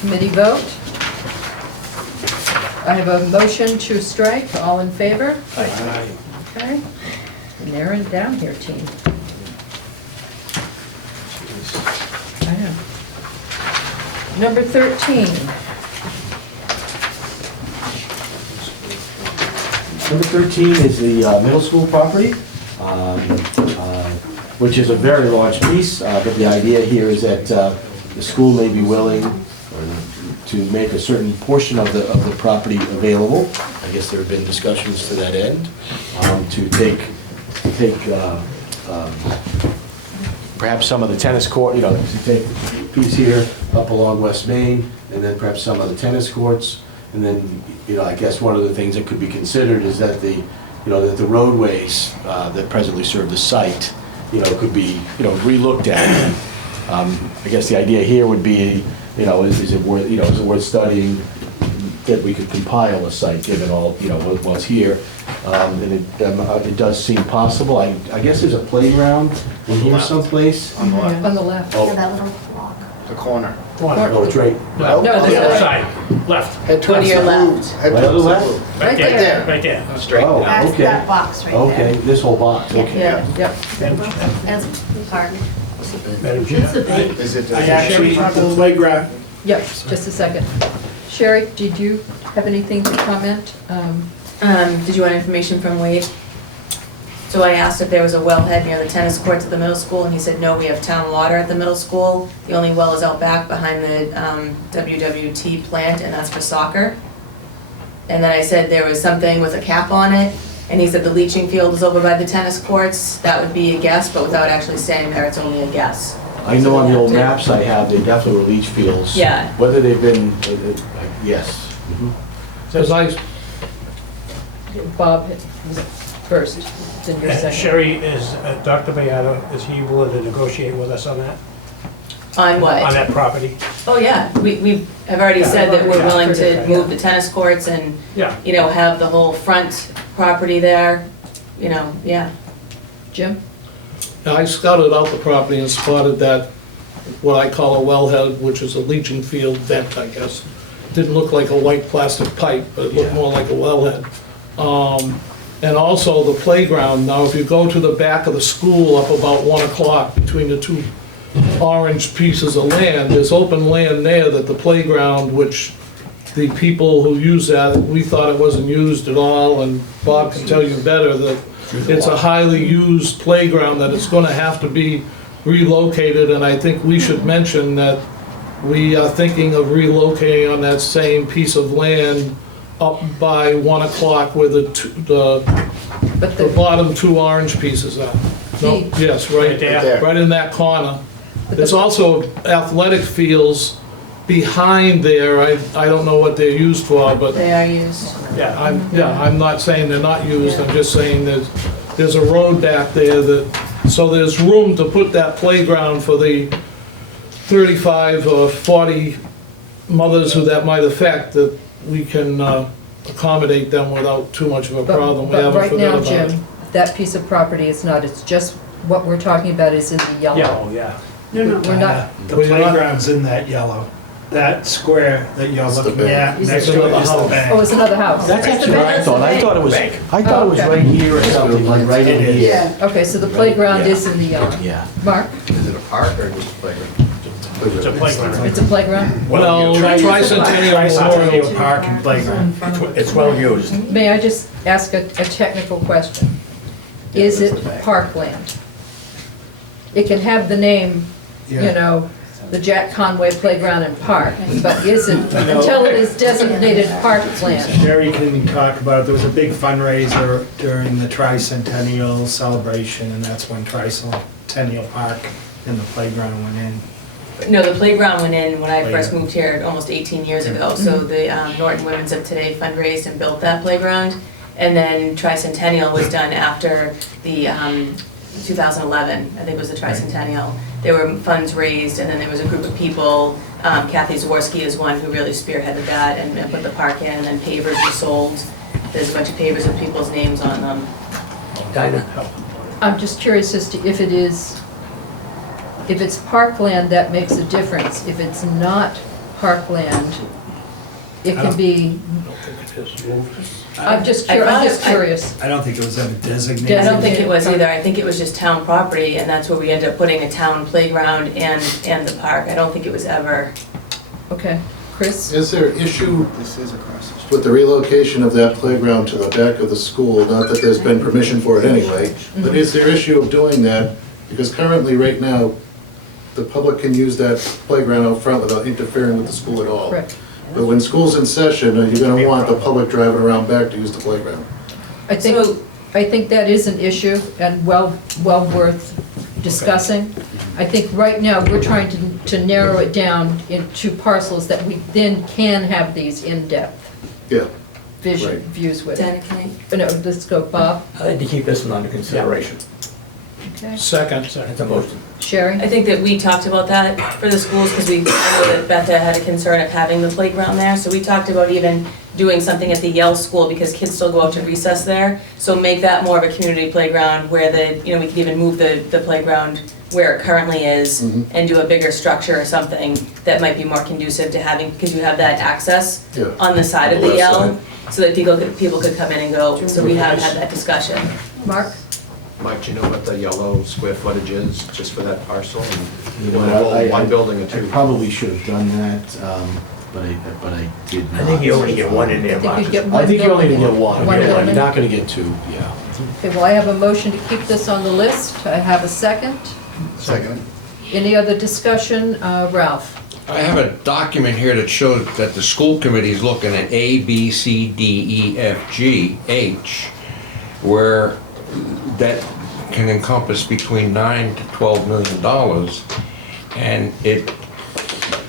Committee vote? I have a motion to strike. All in favor? Aye. Okay. Narrowing down here, team. I know. Number 13. Number 13 is the middle school property, which is a very large piece, but the idea here is that the school may be willing to make a certain portion of the property available. I guess there have been discussions to that end, to take perhaps some of the tennis court, to take a piece here up along West Main, and then perhaps some of the tennis courts. And then, I guess one of the things that could be considered is that that the roadways that presently serve the site, could be, relooked at. I guess the idea here would be, is it worth studying that we could compile a site, given all, what's here. And it does seem possible. I guess there's a playground in here someplace. On the left, On the left. Oh, That little block. the corner. oh, it's right, No, The there's other a- side, left, Head towards your the blue. left. Head Right towards on the the left? blue. Right there. right there. Oh, That's okay. that box right there. Okay, this whole box, okay. Yeah, yep. That's park. Madam Chair. Is it? I actually, playground. Yep, just a second. Sherry, did you have anything to comment? Did you want information from Wade? So I asked if there was a wellhead near the tennis courts at the middle school, and he said, no, we have town water at the middle school. The only well is out back behind the WWT plant, and that's for soccer. And then I said there was something with a cap on it, and he said the leaching field is over by the tennis courts. That would be a guess, but without actually saying there, it's only a guess. I know on the old maps I have, they definitely were leach fields. Yeah. Whether they've been, yes. Because Bob was first, then you're second. Sherry, is Dr. Beato, is he willing to negotiate with us on that? On what? On that property? Oh, yeah, we have already said that we're willing to move the tennis courts and, Yeah. you know, have the whole front property there, you know, yeah. Jim? I scouted out the property and spotted that, what I call a wellhead, which is a leaching field vent, I guess. Didn't look like a white plastic pipe, but it looked more like a wellhead. And also the playground, now if you go to the back of the school up about 1 o'clock between the two orange pieces of land, there's open land there that the playground, which the people who use that, we thought it wasn't used at all, and Bob can tell you better that it's a highly used playground, that it's gonna have to be relocated, and I think we should mention that we are thinking of relocating on that same piece of land up by 1 o'clock where But the bottom two orange pieces are. No, The- yes, Right right, there. right in that corner. There's also athletic fields behind there, I don't know what they're used for, but They are used. I'm not saying they're not used, I'm just saying there's a road back there that, so there's room to put that playground for the 35 or 40 mothers who that might affect, that we can accommodate them without too much of a problem. We But haven't right forgot now, about it. Jim, that piece of property is not, it's just, what we're talking about is in the yellow. Yeah, oh, yeah. No, We're not, The Well, you're not- playground's in that yellow. That square that you're That's the looking at, bank. next Is to it it is the another bank. oh, it's another house. That's actually what I thought. I thought it was Okay. right here or something, like right in It is. here. Okay, so the playground Yeah. is in the yellow. Yeah. Mark, Is it a park or just a playground? It's a playground. it's a playground? Well, Tricentennial Tricentennial Memorial, Park and Playground. It's well used. May I just ask a technical question? Is it parkland? It can have the name, you Yeah. know, the Jack Conway Playground and Park, but is it, until it is designated parkland? Jerry can talk about it. There was a big fundraiser during the tricentennial celebration, and that's when Tricentennial Park and the playground went in. No, the playground went in when I first Playground. moved here almost 18 years ago. So the Norton Women's of Today fundraised and built that playground. And then Tricentennial was done after the 2011, I think it was the Tricentennial. There were funds raised, and then there was a group of people, Kathy Zworski is one who really spearheaded that and put the park in, and then pavers were sold. There's a bunch of pavers with people's names on them. Dinah? I'm just curious as to if it is, if it's parkland, that makes a difference. If it's not parkland, it can be, I'm just curious. I don't think it was ever designated. I don't think it was either. I think it was just town property, and that's where we ended up putting a town playground and the park. I don't think it was ever. Okay, Chris? Is there issue This is across the street. with the relocation of that playground to the back of the school? Not that there's been permission for it anyway, but is there issue of doing that? Because currently, right now, the public can use that playground out front without interfering with the school at all. Correct. But when school's in session, you're gonna want the public driving around back to use the playground. I think that is an issue and well worth discussing. I think right now, we're trying to narrow it down into parcels that we then can have these in-depth Yeah, vision, Right. views with. Dana, can I? No, let's go, Bob. I'd like to keep this one under consideration. Okay. second. That's a motion. Sherry? I think that we talked about that for the schools, because I know that Betha had a concern of having the playground there, so we talked about even doing something at the Yale School, because kids still go out to recess there, so make that more of a community playground where we could even move the playground where it currently is, and do a bigger structure or something that might be more conducive to having, because you have that access yeah. on the side of On the the left Yale, so that people could come in and go, so we have had that discussion. Mark? Mike, do you know what the yellow square footage is, just for that parcel? And You you know, want one building or I two? probably should have done that. but I did not. I think you only get one in there, I think Marcus. you get I one think you're only gonna building. get one, One yeah, you're building. not gonna get two, yeah. Okay, well, I have a motion to keep this on the list. I have a second. Second. Any other discussion? Ralph? I have a document here that shows that the school committee is looking at A, B, C, D, E, F, G, H, where that can encompass between $9 to $12 million. And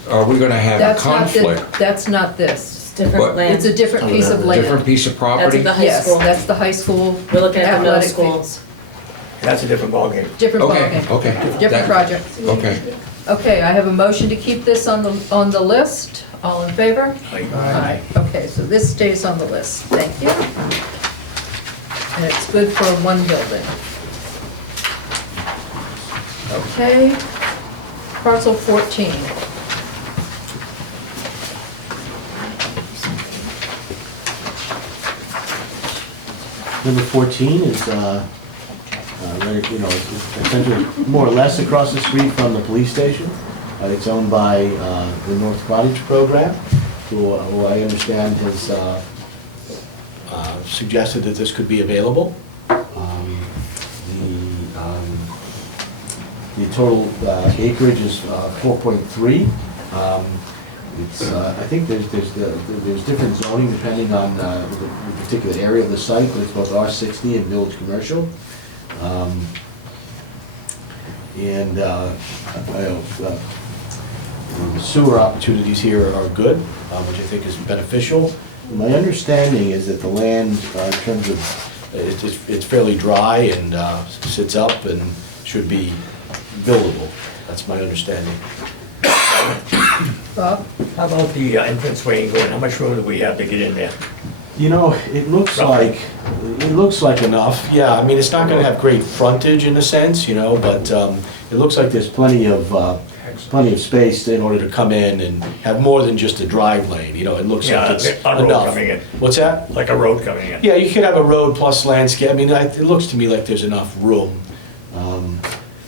are we gonna have a That's not the- conflict? That's not this. It's different What? land. It's a different piece of land. Different piece of That's property? at the high Yes, school. that's the high school. We're looking at the middle athletic school. fields. That's a different ballgame. Different Okay, ballgame. okay. Different That- project. Okay. Okay, I have a motion to keep this on the list. All in favor? Aye. Okay, so this stays on the list. Thank you. And it's good for one building. Okay, parcel 14. Number 14 is, right, you know, it's essentially more or less across the street from the police station. It's owned by the North Cottage program, who I understand has suggested that this could be available. The total acreage is 4.3. It's, I think there's different zoning depending on the particular area of the site, but it's both R60 and Village Commercial. And the sewer opportunities here are good, which I think is beneficial. My understanding is that the land, in terms of, it's fairly dry and sits up and should be buildable. That's my understanding. Bob? How about the entranceway and going, how much room do we have to get in there? You know, it looks like enough, yeah, I mean, it's not gonna have great frontage in a sense, you know, but it looks like there's plenty of space in order to come in and have more than just a drive lane, you know, it looks like it's A road enough. coming in, What's that? like a road coming in. Yeah, you could have a road plus landscape, I mean, it looks to me like there's enough room.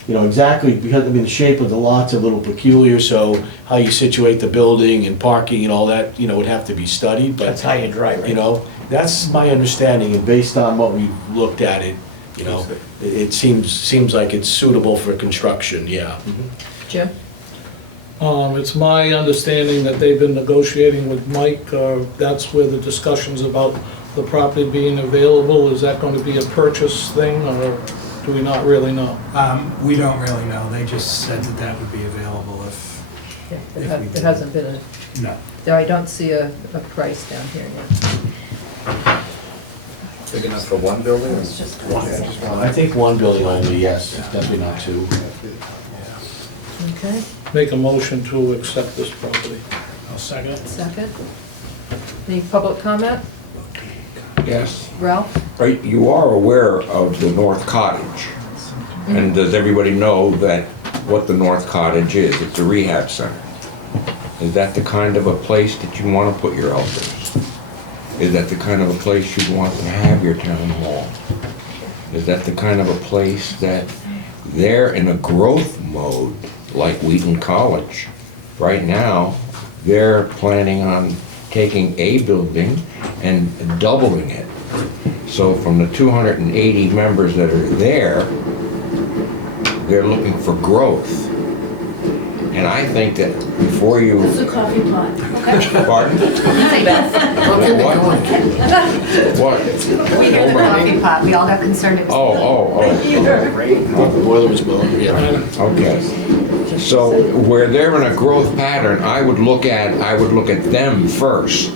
You know, exactly, because, I mean, the shape of the lot's a little peculiar, so how you situate the building and parking and all that, you know, would have to be studied, but That's high and dry, right? you know, that's my understanding, and based on what we've looked at it, you know, it seems like it's suitable for construction, yeah. Jim? It's my understanding that they've been negotiating with Mike, that's where the discussions about the property being available, is that going to be a purchase thing, or do we not really know? We don't really know. They just said that that would be available if, Yeah, If we there hasn't been a, no. there, I don't see a price down here yet. Big enough for one building? or- I think one building only, yes, definitely not two. Okay, Make a motion to accept this property. I'll second it. second. Any public comment? Yes. Ralph? Right, you are aware of the North Cottage. And does everybody know that, what the North Cottage is? It's a rehab center. Is that the kind of a place that you want to put your elders? Is that the kind of a place you'd want to have your town hall? Is that the kind of a place that they're in a growth mode, like Wheaton College? Right now, they're planning on taking a building and doubling it. So from the 280 members that are there, they're looking for growth. And I think that before you, It's a coffee pot. pardon? Easy, Beth. What? What? We hear the coffee pot, we all got concerned. It was- Oh. The boiler was blowing, yeah. Okay. So where they're in a growth pattern, I would look at them first.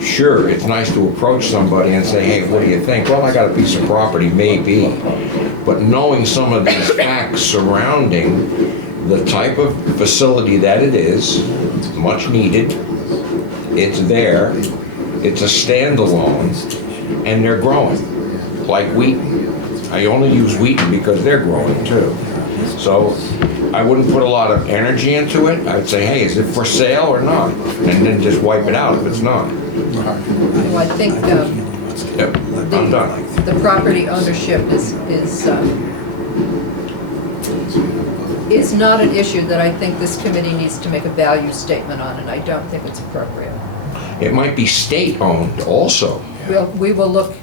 Sure, it's nice to approach somebody and say, hey, what do you think? Well, I got a piece of property, maybe. But knowing some of these facts surrounding the type of facility that it is, it's much needed, it's there, it's a standalone, and they're growing, like Wheaton. I only use Wheaton because they're growing too. So I wouldn't put a lot of energy into it. I would say, hey, is it for sale or not? And then just wipe it out if it's not. Well, I think Yep, I'm done. the property ownership is not an issue that I think this committee needs to make a value statement on, and I don't think it's appropriate. It might be state-owned also. We will look,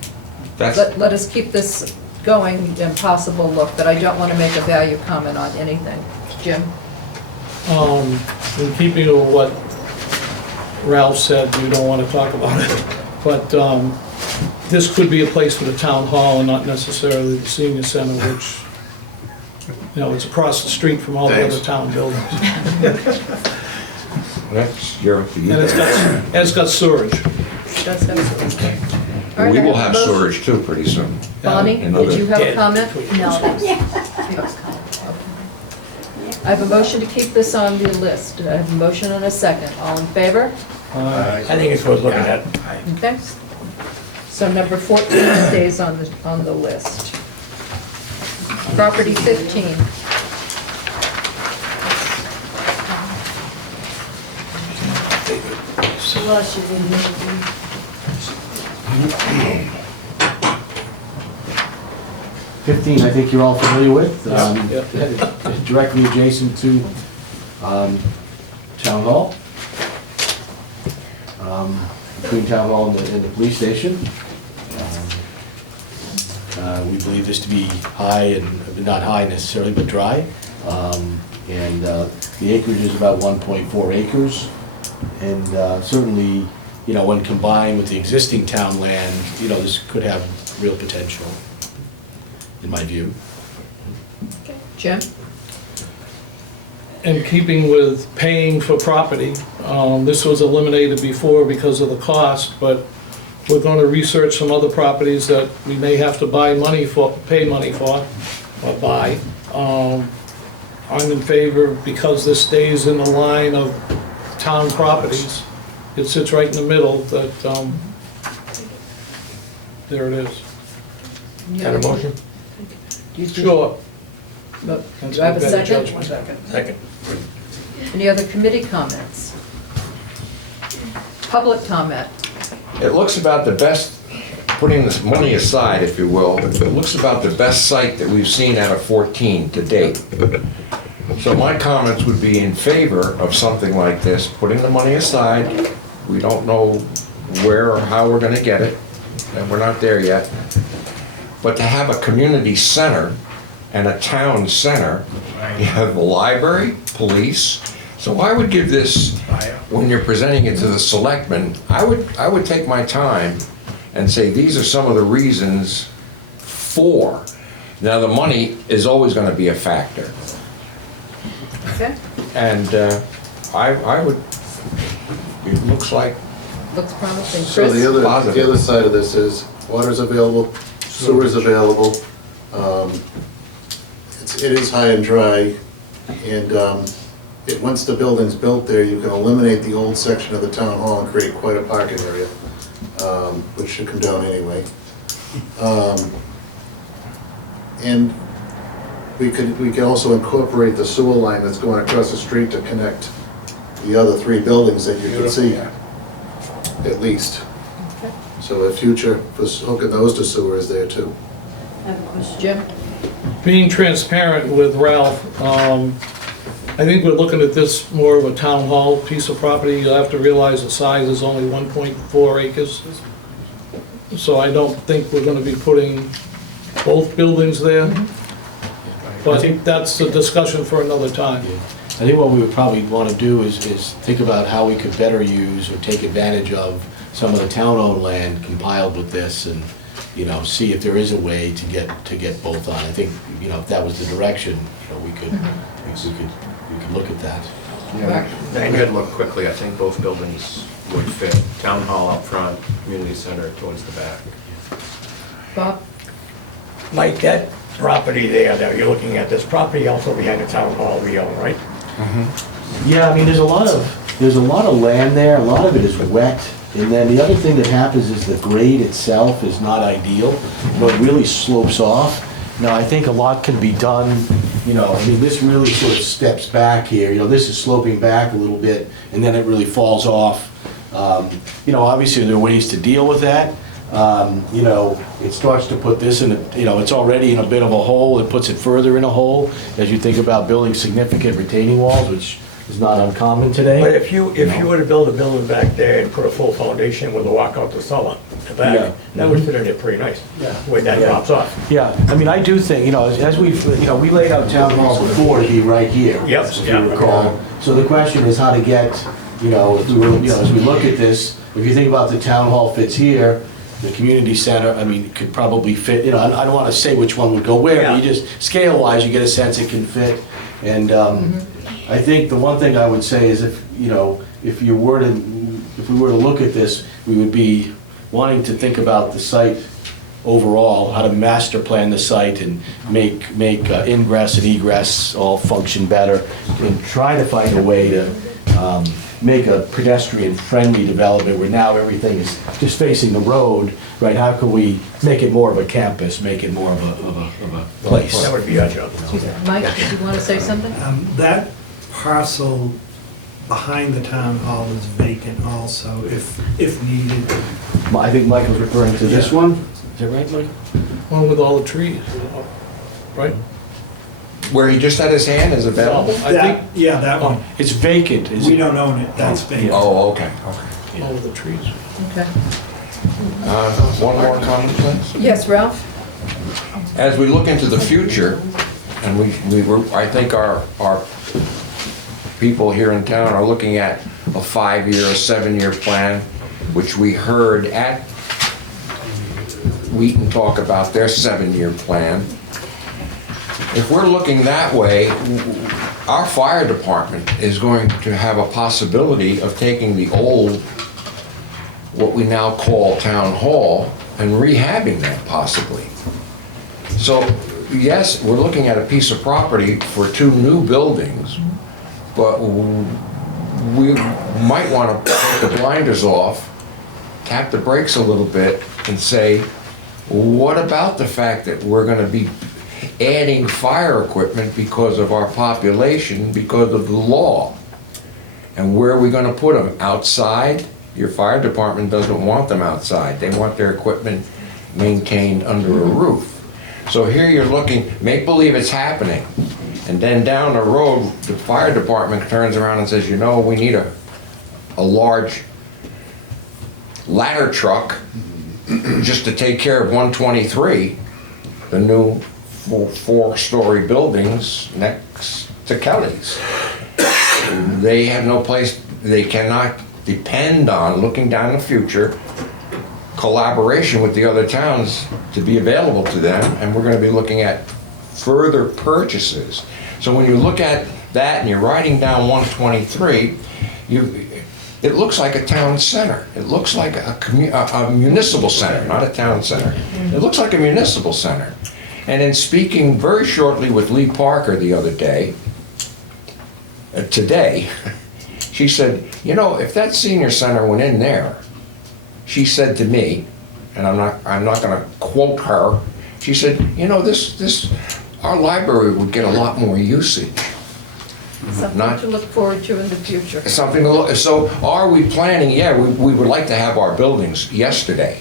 That's, let us keep this going and possible look, but I don't want to make a value comment on anything. Jim? In keeping with what Ralph said, we don't want to talk about it, but this could be a place for the town hall and not necessarily the senior center, which, you know, it's across the street from all the other Thanks. town buildings. that's your, And it's got sewage. That's All right, we I will a have motion. storage too pretty soon. Bonnie, Another- did you have a comment? No, that's, I have a motion to keep this on the list. I have a motion and a second. All in favor? I think it's worth looking at. Okay. So number 14 stays on the list. Property 15. Lost you, didn't you? 15, I think you're all familiar with. Yeah. Directly adjacent to Town Hall. Between Town Hall and the police station. We believe this to be high, and not high necessarily, but dry. And the acreage is about 1.4 acres. And certainly, you know, when combined with the existing town land, you know, this could have real potential, in my view. Jim? In keeping with paying for property, this was eliminated before because of the cost, but we're going to research some other properties that we may have to pay money for, or buy. I'm in favor, because this stays in the line of town properties. It sits right in the middle, that, there it is. Got a motion? Sure. Do I have a second? Second. Any other committee comments? Public comment? It looks about the best, putting this money aside, if you will, it looks about the best site that we've seen out of 14 to date. So my comments would be in favor of something like this, putting the money aside. We don't know where or how we're gonna get it, and we're not there yet. But to have a community center and a town center, you have the library, police. So I would give this, when you're presenting it to the selectmen, I would take my time and say, these are some of the reasons for. Now, the money is always gonna be a factor. Okay, And I would, it looks like, looks promising. So Chris? the Positive. other side of this is, water's available, sewer's available. It is high and dry, and once the building's built there, you can eliminate the old section of the town hall and create quite a parking area, which should come down anyway. And we could also incorporate the sewer line that's going across the street to connect the other three buildings that you can see, at least. Okay. So the future for hooking those to sewer is there too. I have a question. Jim? Being transparent with Ralph, I think we're looking at this more of a town hall piece of property. You'll have to realize the size is only 1.4 acres. So I don't think we're gonna be putting both buildings there. But that's a discussion for another time. I think what we would probably want to do is think about how we could better use or take advantage of some of the town-owned land compiled with this, and, you know, see if there is a way to get both on. I think, you know, if that was the direction, you know, we could look at that. Yeah, I could look quickly, I think both buildings would fit. Town hall up front, community center towards the back. Bob? Mike, that property there that you're looking at, this property also behind the town hall we own, right? Yeah, I mean, there's a lot of land there, a lot of it is wet, and then the other thing that happens is the grade itself is not ideal. You know, it really slopes off. Now, I think a lot can be done, you know, I mean, this really sort of steps back here, you know, this is sloping back a little bit, and then it really falls off. You know, obviously there are ways to deal with that, you know, it starts to put this in, a you know, it's already in a bit of a hole, it puts it further in a hole, as you think about building significant retaining walls, which is not uncommon today. But if you were to build a building back there and put a full foundation with a walkout to cellar in the Yeah. back, that would fit in there pretty nice, Yeah. the way that Yeah. drops off. Yeah, I mean, I do think, you know, as we've, you know, we laid out town hall before to be right here. Yes, If yeah. you recall. So the question is how to get, you know, if we were, you know, as we look at this, if you think about the town hall fits here, the community center, I mean, it could probably fit, you know, I don't wanna say which one would go where, but you just, scale-wise, you get a sense it can fit. And, I think the one thing I would say is if, you know, if we were to look at this, we would be wanting to think about the site overall, how to master plan the site and make ingress and egress all function better, and try to find a way to make a pedestrian-friendly development where now everything is just facing the road, right? How can we make it more of a campus, make it more of a place? That would be our job. Mike, did you want to say something? That parcel behind the town hall is vacant also, if needed. I think Mike was referring to this Yeah. one? Is that right, Mike? One with all the trees, right? Where he just had his hand is available? I think Yeah, that one. It's vacant, is We it? don't own it, that's vacant. Oh, okay, okay. all of the trees. Okay. One more comment, please? Yes, Ralph? As we look into the future, and I think our people here in town are looking at a 5-year, a 7-year plan, which we heard at Wheaton talk about their 7-year plan. If we're looking that way, our fire department is going to have a possibility of taking the old, what we now call town hall, and rehabbing that possibly. So, yes, we're looking at a piece of property for 2 new buildings, but we might want to take the blinders off, tap the brakes a little bit, and say, what about the fact that we're going to be adding fire equipment because of our population, because of the law? And where are we going to put them? Outside? Your fire department doesn't want them outside. They want their equipment maintained under a roof. So here you're looking, make believe it's happening, and then down the road, the fire department turns around and says, you know, we need a large ladder truck just to take care of 123, the new 4-story buildings next to Kelly's. They have no place, they cannot depend on, looking down the future, collaboration with the other towns to be available to them, and we're going to be looking at further purchases. So when you look at that and you're riding down 123, it looks like a town center. It looks like a municipal center, not a town center. It looks like a municipal center. And in speaking very shortly with Lee Parker the other day, today, she said, you know, if that senior center went in there, she said to me, and I'm not going to quote her, she said, you know, our library would get a lot more usage. Something to look forward to in the future. Something to look, so are we planning? Yeah, we would like to have our buildings yesterday,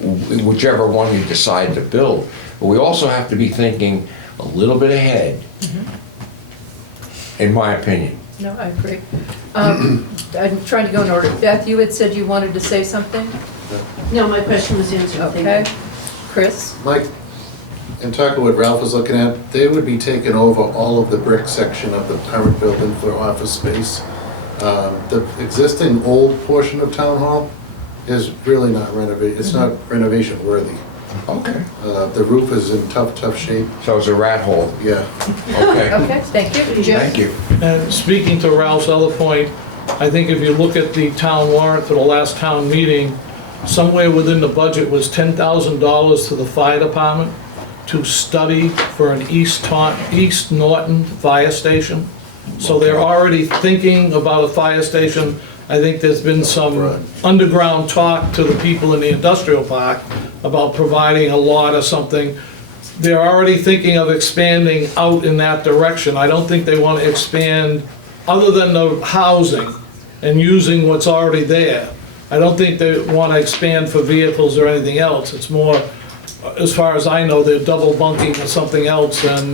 whichever one you decide to build. But we also have to be thinking a little bit ahead, in my opinion. No, I agree. I'm trying to go in order. Beth, you had said you wanted to say something? No, my question was answered, thank you. Okay. Chris? Mike, in talking what Ralph was looking at, they would be taking over all of the brick section of the current building for office space. The existing old portion of Town Hall is really not renovated, it's not renovation worthy. Okay. The roof is in tough shape. So it's a rat hole. Yeah. Okay. Okay, thank you. Jim? Thank you. And speaking to Ralph's other point, I think if you look at the town warrant for the last town meeting, somewhere within the budget was $10,000 to the fire department to study for an East Norton fire station. So they're already thinking about a fire station. I think there's been some underground talk to the people in the industrial park about providing a lot or something. They're already thinking of expanding out in that direction. I don't think they want to expand other than the housing and using what's already there. I don't think they wanna expand for vehicles or anything else. It's more, as far as I know, they're double bunking or something else, and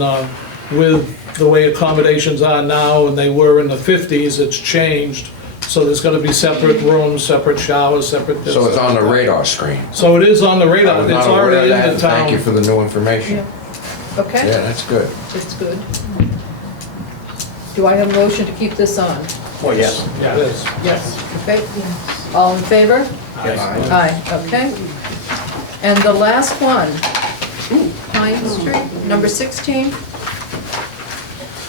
with the way accommodations are now, and they were in the 50s, it's changed. So there's gonna be separate rooms, separate showers, separate this. So it's on the radar screen. So it is on the I radar, was it's not aware of already in that. the Thank you town. for the new information. Okay, Yeah, that's good. it's good. Do I have a motion to keep this on? Oh, yes. Yes. Yes. Okay, all in favor? Yes. Aye, okay. And the last one, Pine Street, number 16.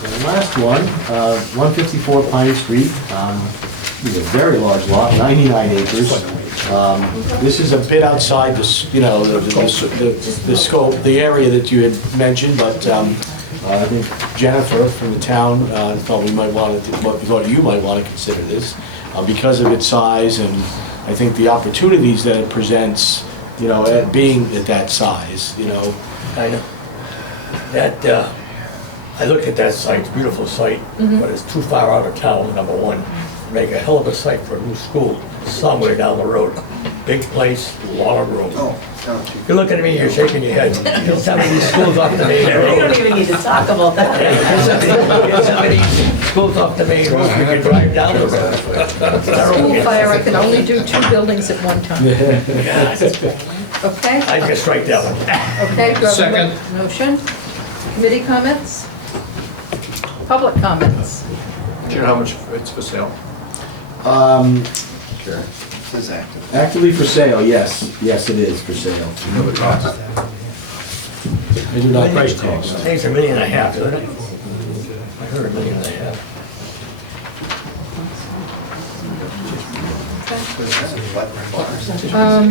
The last one, 154 Pine Street, is a very large lot, 99 acres. This is a bit outside the scope, the area that you had mentioned, but I think Jennifer from the town thought we might want to, thought you might want to consider this because of its size, and I think the opportunities that it presents, at being at that size, I know. That, I looked at that site, it's a beautiful site, but it's too far out of town, number one. Make a hell of a site for a new school, somewhere down the road. Big place, a lot of room. You're looking at me, you're shaking your head. Get some of these schools off the main We road. don't even need to talk about that. Get some of these schools off the main road, we can drive down the road. It's terrible. School fire, I can only do 2 buildings at one time. Okay? I just strike that one. Okay, do I have a Second. motion? Committee comments? Public comments? Do you know how much it's for sale? Sure. Says active. Actively for sale, yes. Yes, it is for sale. You know the cost? I do not price cost. I think it's $1.5 million, isn't it? I heard $1.5 million.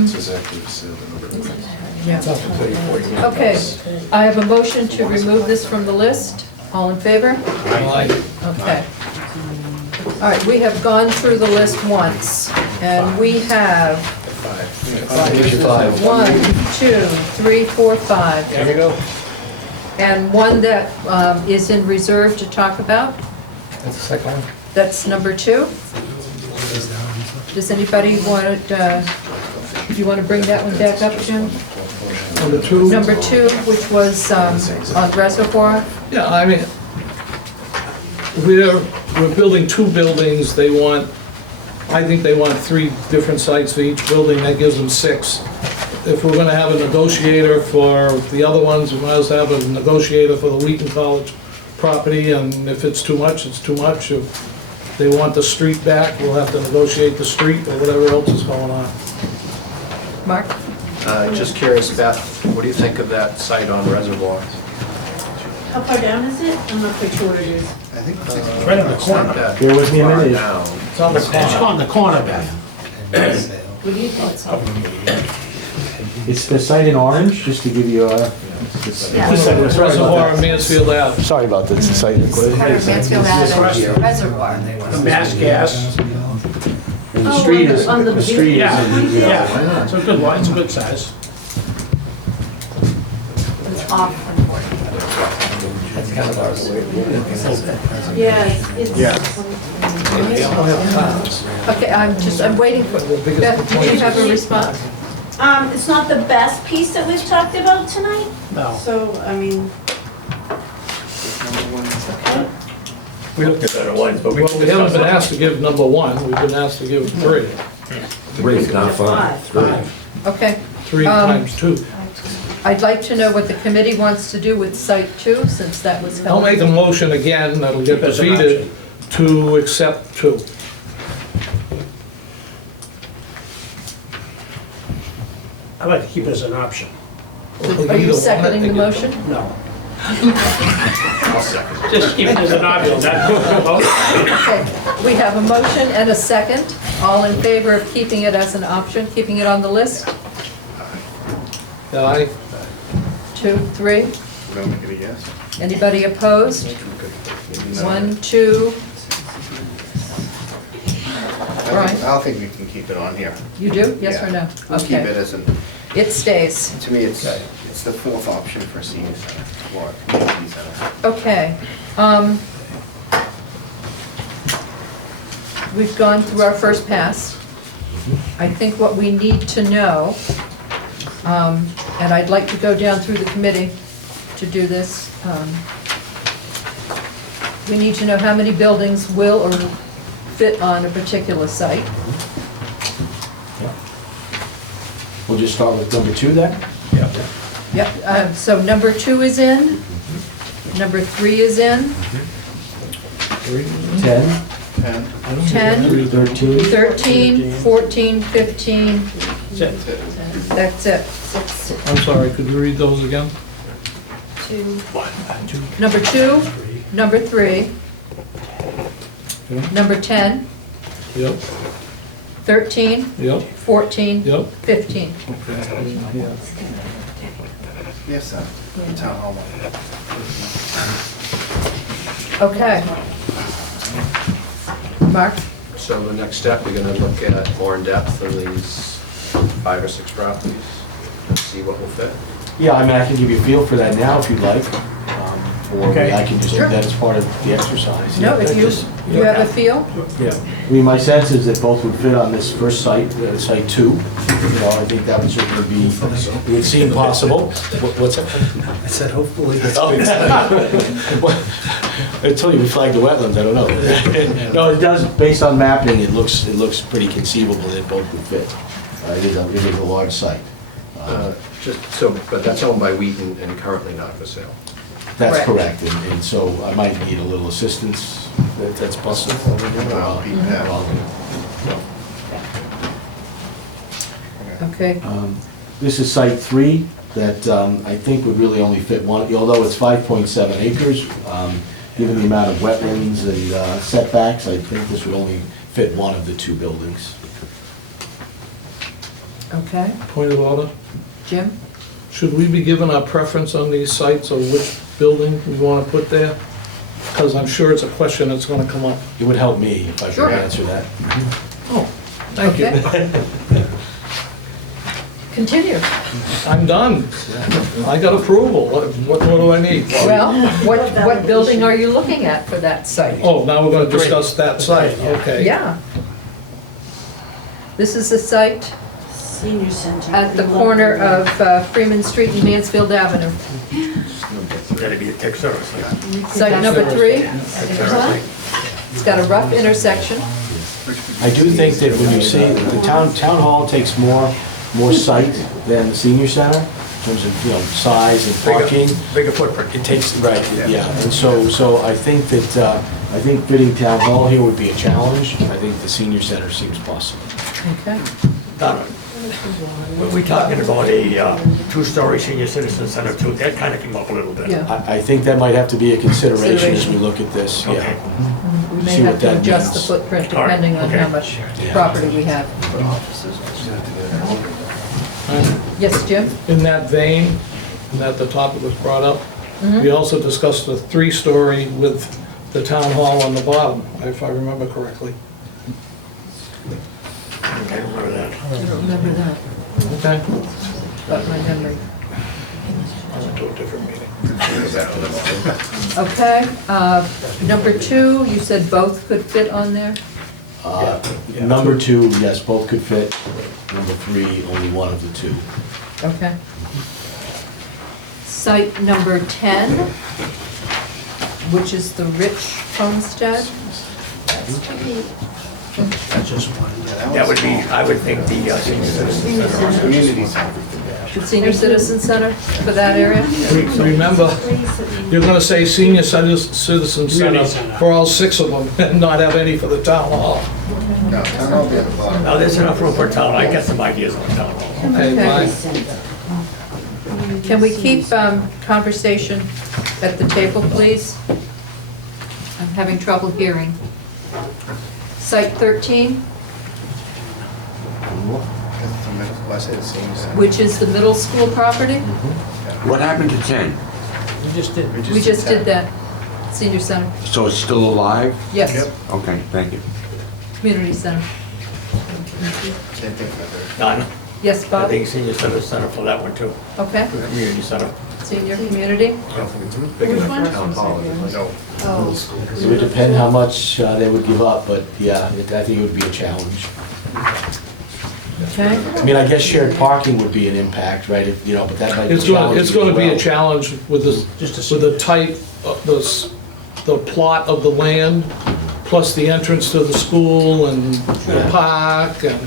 It says active for sale, the number of Yeah. Okay, I have a motion to remove this from the list. All in favor? Okay. All right, we have gone through the list once, and we have 1, 2, 3, 4, 5. There you go. And one that is in reserve to talk about. That's the second one. That's number 2. Does anybody want to, do you want to bring that one back up, Jim? Number 2. Number 2, which was on Reservoir. Yeah, I mean, we're building 2 buildings, I think they want 3 different sites for each building, that gives them 6. If we're gonna have a negotiator for the other ones, we might as well have a negotiator for the Wheaton College property, and if it's too much, it's too much. If they want the street back, we'll have to negotiate the street or whatever else is going on. Mark? Just curious, Beth, what do you think of that site on Reservoir? How far down is it? I'm not quite sure what it is. I think it's It's right on the corner. Bear with me a minute. It's on the It's corner. on the corner, Beth. What do you think? It's the site in orange, just to give you a... Reservoir and Mansfield Ave. Sorry about that, it's the site. Corner Mansfield Ave, Reservoir. The Mass Gas. And the Oh, street is, on the the street is, Yeah, yeah. it's a good one, it's a good size. It's off from 40. That's kind of our way. Yeah, it's. Okay, I'm waiting for, Beth, do you have a response? It's not the best piece that we've talked about tonight, No. so, I mean, We looked at better ones, but we. Well, we haven't been asked to give number 1, we've been asked to give 3. 3 is not fine. 5. Okay. 3 times 2. I'd like to know what the committee wants to do with Site 2, since that was held. I'll make a motion again, that'll get As an defeated, to accept 2. I'd like to keep it as an option. Are you seconding the motion? No. Just keep it as an option, not a vote. Okay, we have a motion and a second. All in favor of keeping it as an option, keeping it on the list? Aye. 2, 3. Don't make it a yes. Anybody opposed? 1, 2. I think we can keep it on here. You do? Yes or no? We'll keep it Okay. as an, It stays. to me, it's the 4th option for senior center, or community center. Okay. We've gone through our first pass. I think what we need to know, and I'd like to go down through the committee to do this. We need to know how many buildings will or fit on a particular site. We'll just start with number 2 then? Yep, so number 2 is in, number 3 is in, 10, 10, 13, 13, 14, 15, that's it. I'm sorry, could you read those again? Number 2, number 3, Yeah. number 10, Yep, 13, yep, 14, yep. 15. Yes, sir. Town hall. Okay. Mark? So the next step, we're gonna look at more in depth of these 5 or 6 properties, and see what will fit. Yeah, I mean, I can give you a feel for that now if you'd like. Or Okay. I can just do Sure. that as part of the exercise. No, if you have a feel? Yeah, I mean, my sense is that both would fit on this first site, site 2. You know, I think that would certainly be, it would seem possible. What's that? I said hopefully. Until you flag the wetlands, I don't know. No, it does, based on mapping, it looks pretty conceivable that both would fit. It is a large site. But that's owned by Wheaton and currently not for sale. That's Correct. correct, and so I might need a little assistance, if that's possible. I'll be back. Okay, This is site 3 that I think would really only fit one, although it's 5.7 acres. Given the amount of wetlands and setbacks, I think this would only fit one of the 2 buildings. okay. Point of order. Jim? Should we be given our preference on these sites of which building we want to put there? Because I'm sure it's a question that's going to come up. It would help me if I Sure. could answer that. Oh, thank you. Okay. Continue. I'm done. I got approval. What do I need? Well, what building are you looking at for that site? Oh, now we're going to discuss that site, okay. Yeah. This is the site Senior center. at the corner of Freeman Street and Mansfield Avenue. That'd be a tech service. Site number 3. It's got a rough intersection. I do think that when you see, the town hall takes more site than the senior center, in terms of, you know, size and parking. Bigger footprint. It takes, right, yeah, and so I think that, I think fitting town hall here would be a challenge. I think the senior center seems possible. Okay. Donna, were we talking about a 2-story senior citizen center too? That kind of came up a little bit. Yeah. I think that might have to be a consideration as we look at this, yeah. Okay. We may See have what to that adjust the means. footprint All right, depending on okay. how much property we have. Yes, Jim? In that vein, that the topic was brought up, we also discussed the 3-story with the town hall on the bottom, if I remember correctly. I don't remember that. I don't remember that, Okay. but my memory. I went to a different meeting. Okay, number 2, you said both could fit on there? Number 2, yes, both could fit. Number 3, only one of the 2. Okay. Site number 10, which is the Rich Homestead. That would be, I would think, the senior citizen center. Community center. The Senior Citizen Center for that area? Remember, you're going to say senior citizen center for all 6 of them and not have any for the town hall. No, town hall will be at the bottom. Now, there's enough room for town. I got some ideas on town hall. Okay, Okay. fine. Can we keep conversation at the table, please? I'm having trouble hearing. Site 13, I say the senior center. which is the middle school property? What happened to 10? You just did. We just did that. Senior Center, So it's still alive? yes. Okay, thank you. Community Center. Same thing for Donna, Yes, I Bob? think senior citizen center for that one too. Okay. Community center. Senior Community? Big Which enough one? for town hall, isn't it? No. Oh, It would depend how much they would give up, but yeah, I think it would be a challenge. Okay, I mean, I guess shared parking would be an impact, right, if, you know, but that might be It's challenging gonna as be a well. challenge with the type, the plot of the land, plus the entrance to the school and the park and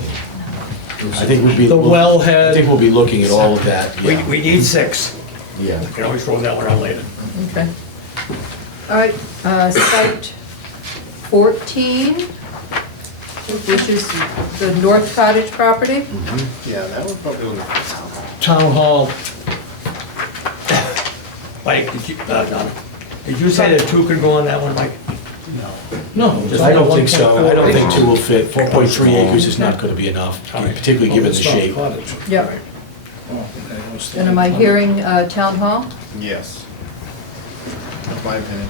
I think we'd be. the I wellhead. think we'll be looking at all of that, yeah. We need 6. Yeah. We can always throw that one out later. okay. All right, site 14, which is the North Cottage property. Yeah, that would probably look. Town hall. Mike, did you say that 2 could go on that one, Mike? No. I don't think so, I don't think 2 will fit, 4.3 acres is not gonna be enough, particularly given the It's not shape. cottage. Yep. Oh, okay, I was And am I hearing town hall? Yes. That's my opinion.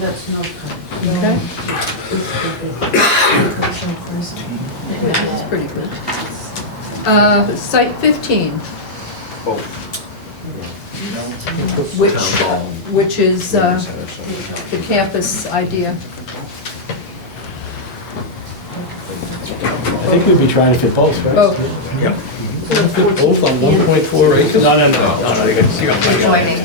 That's no. Okay. That's pretty good. Site 15, Oh, which is the campus idea. I think we'd be trying to fit both, right? Both. Yep. Both on 1.4 acres? No, you got Joining.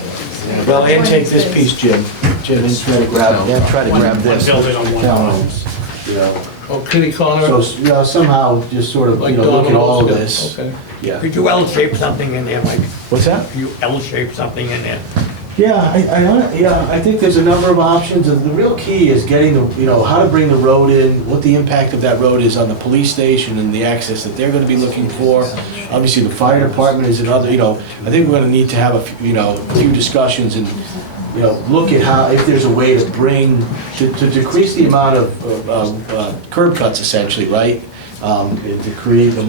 Well, and take this piece, Jim, and try to grab, try to grab this. building on one Townhomes, you know. Oh, kitty corner? So, you know, somehow just sort of, you Like know, look at all of Domino's? this. Okay. Yeah. Could you L-shape something in there, Mike? What's that? Could you L-shape something in there? Yeah, I think there's a number of options, and the real key is getting the, you know, how to bring the road in, what the impact of that road is on the police station and the access that they're gonna be looking for. Obviously, the fire department is another, you know, I think we're gonna need to have a few discussions and, you know, look at how, if there's a way to bring, to decrease the amount of curb cuts essentially, right? And to create a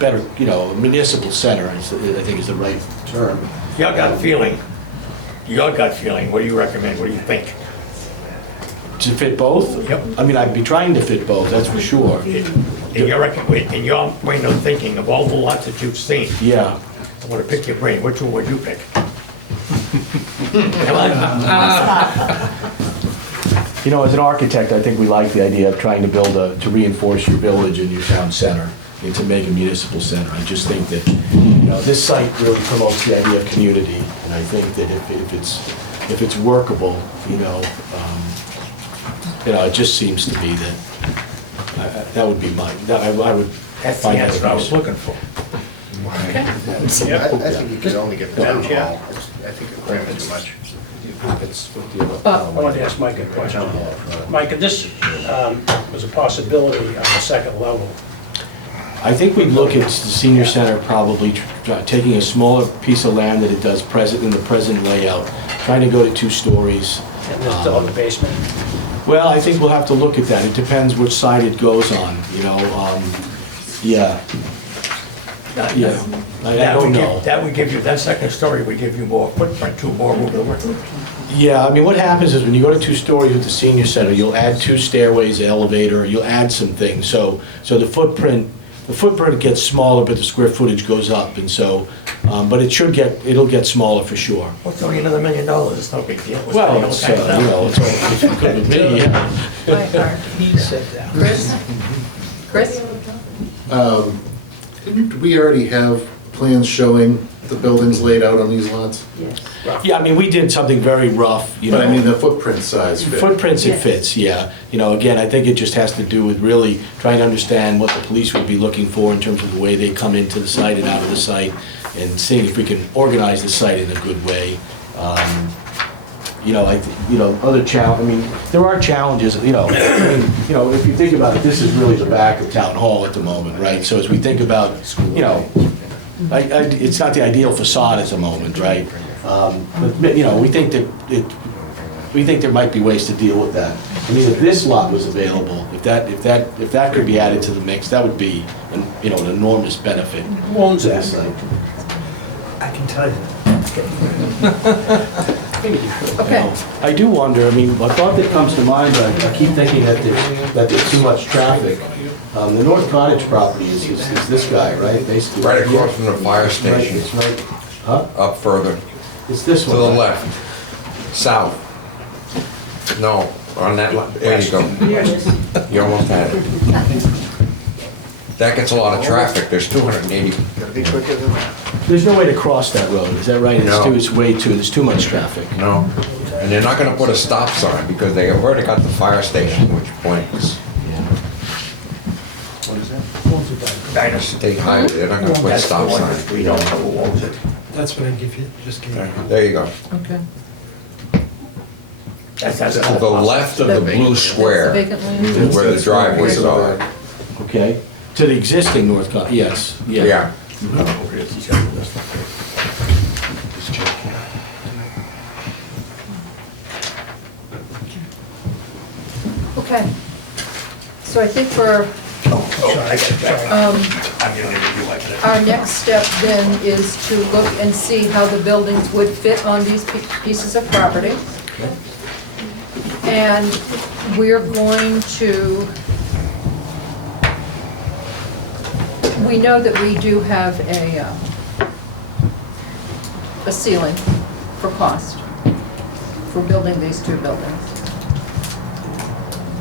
better, you know, municipal center, I think is the right term. Your gut feeling, what do you recommend, what do you think? To fit both? Yep. I mean, I'd be trying to fit both, that's for sure. In your way of thinking of all the lots that you've seen, Yeah. I want to pick your brain, which one would you pick? Come on. You know, as an architect, I think we like the idea of trying to to reinforce your village and your town center, and to make a municipal center. I just think that, you know, this site really promotes the idea of community, and I think that if it's workable, you know, it just seems to me that that would be I would That's the find that answer I was advisable. looking for. I think you could only get the town hall. I think it's cramping too much. I wanted to ask Mike a question. Mike, if this was a possibility on the second level, I think we'd look at the senior center probably taking a smaller piece of land that it does in the present layout, trying to go to 2 stories. and then still in the basement, Well, I think we'll have to look at that. It depends which side it goes on, you know, yeah. Yeah, I don't know. That would give you, that second story would give you more footprint, more room to work with. Yeah, I mean, what happens is when you go to 2 stories with the senior center, you'll add 2 stairways, an elevator, you'll add some things. So the footprint gets smaller, but the square footage goes up, and so, but it'll get smaller for sure. What's only another $1 million, it's no big deal. We're Well, spending it's, all kinds of you know, it's all good with me, yeah. He said that. Chris? Do we already have plans showing the buildings laid out on these lots? Yes. Yeah, I mean, we did something very rough, you know. But I mean, the footprint size fit. Footprints, it Yes. fits, yeah. You know, again, I think it just has to do with really trying to understand what the police would be looking for in terms of the way they come into the site and out of the site, and seeing if we can organize the site in a good way. You know, other challenge, I mean, there are challenges, you know, if you think about it, this is really the back of Town Hall at the moment, right? So as we think about, you know, it's not the ideal facade at the moment, right? But, you know, we think there might be ways to deal with that. I mean, if this lot was available, if that could be added to the mix, that would be, an enormous benefit. who owns to that? this site. I can tell you. Okay. I do wonder, I mean, a thought that comes to mind, but I keep thinking that there's too much traffic. The North Cottage property is this guy, right, basically? Right across from the fire Right, station, it's right, huh? up further, It's this to one. the right? left, south. No, on that, there you go. Here it is. You almost had it. that gets a lot of traffic, there's 280. Gotta be quicker than that. There's no way to cross that road, is that right? No. It's way too, there's too much traffic. No, and they're not gonna put a stop sign because they have already got the fire station, which points. What is that? Dynasty. State highway, they're not gonna put a That's the stop one sign. that we don't know who owns it. That's big if you just give me. There you go. Okay. That's To the left of the blue square That's the vacant land? is where the driveways are. Okay, to the existing North Con, yes, yeah. Yeah. Okay. So I think for, our next step then is to look and see how the buildings would fit on these pieces of property. And we're going to, we know that we do have a ceiling for cost for building these two buildings.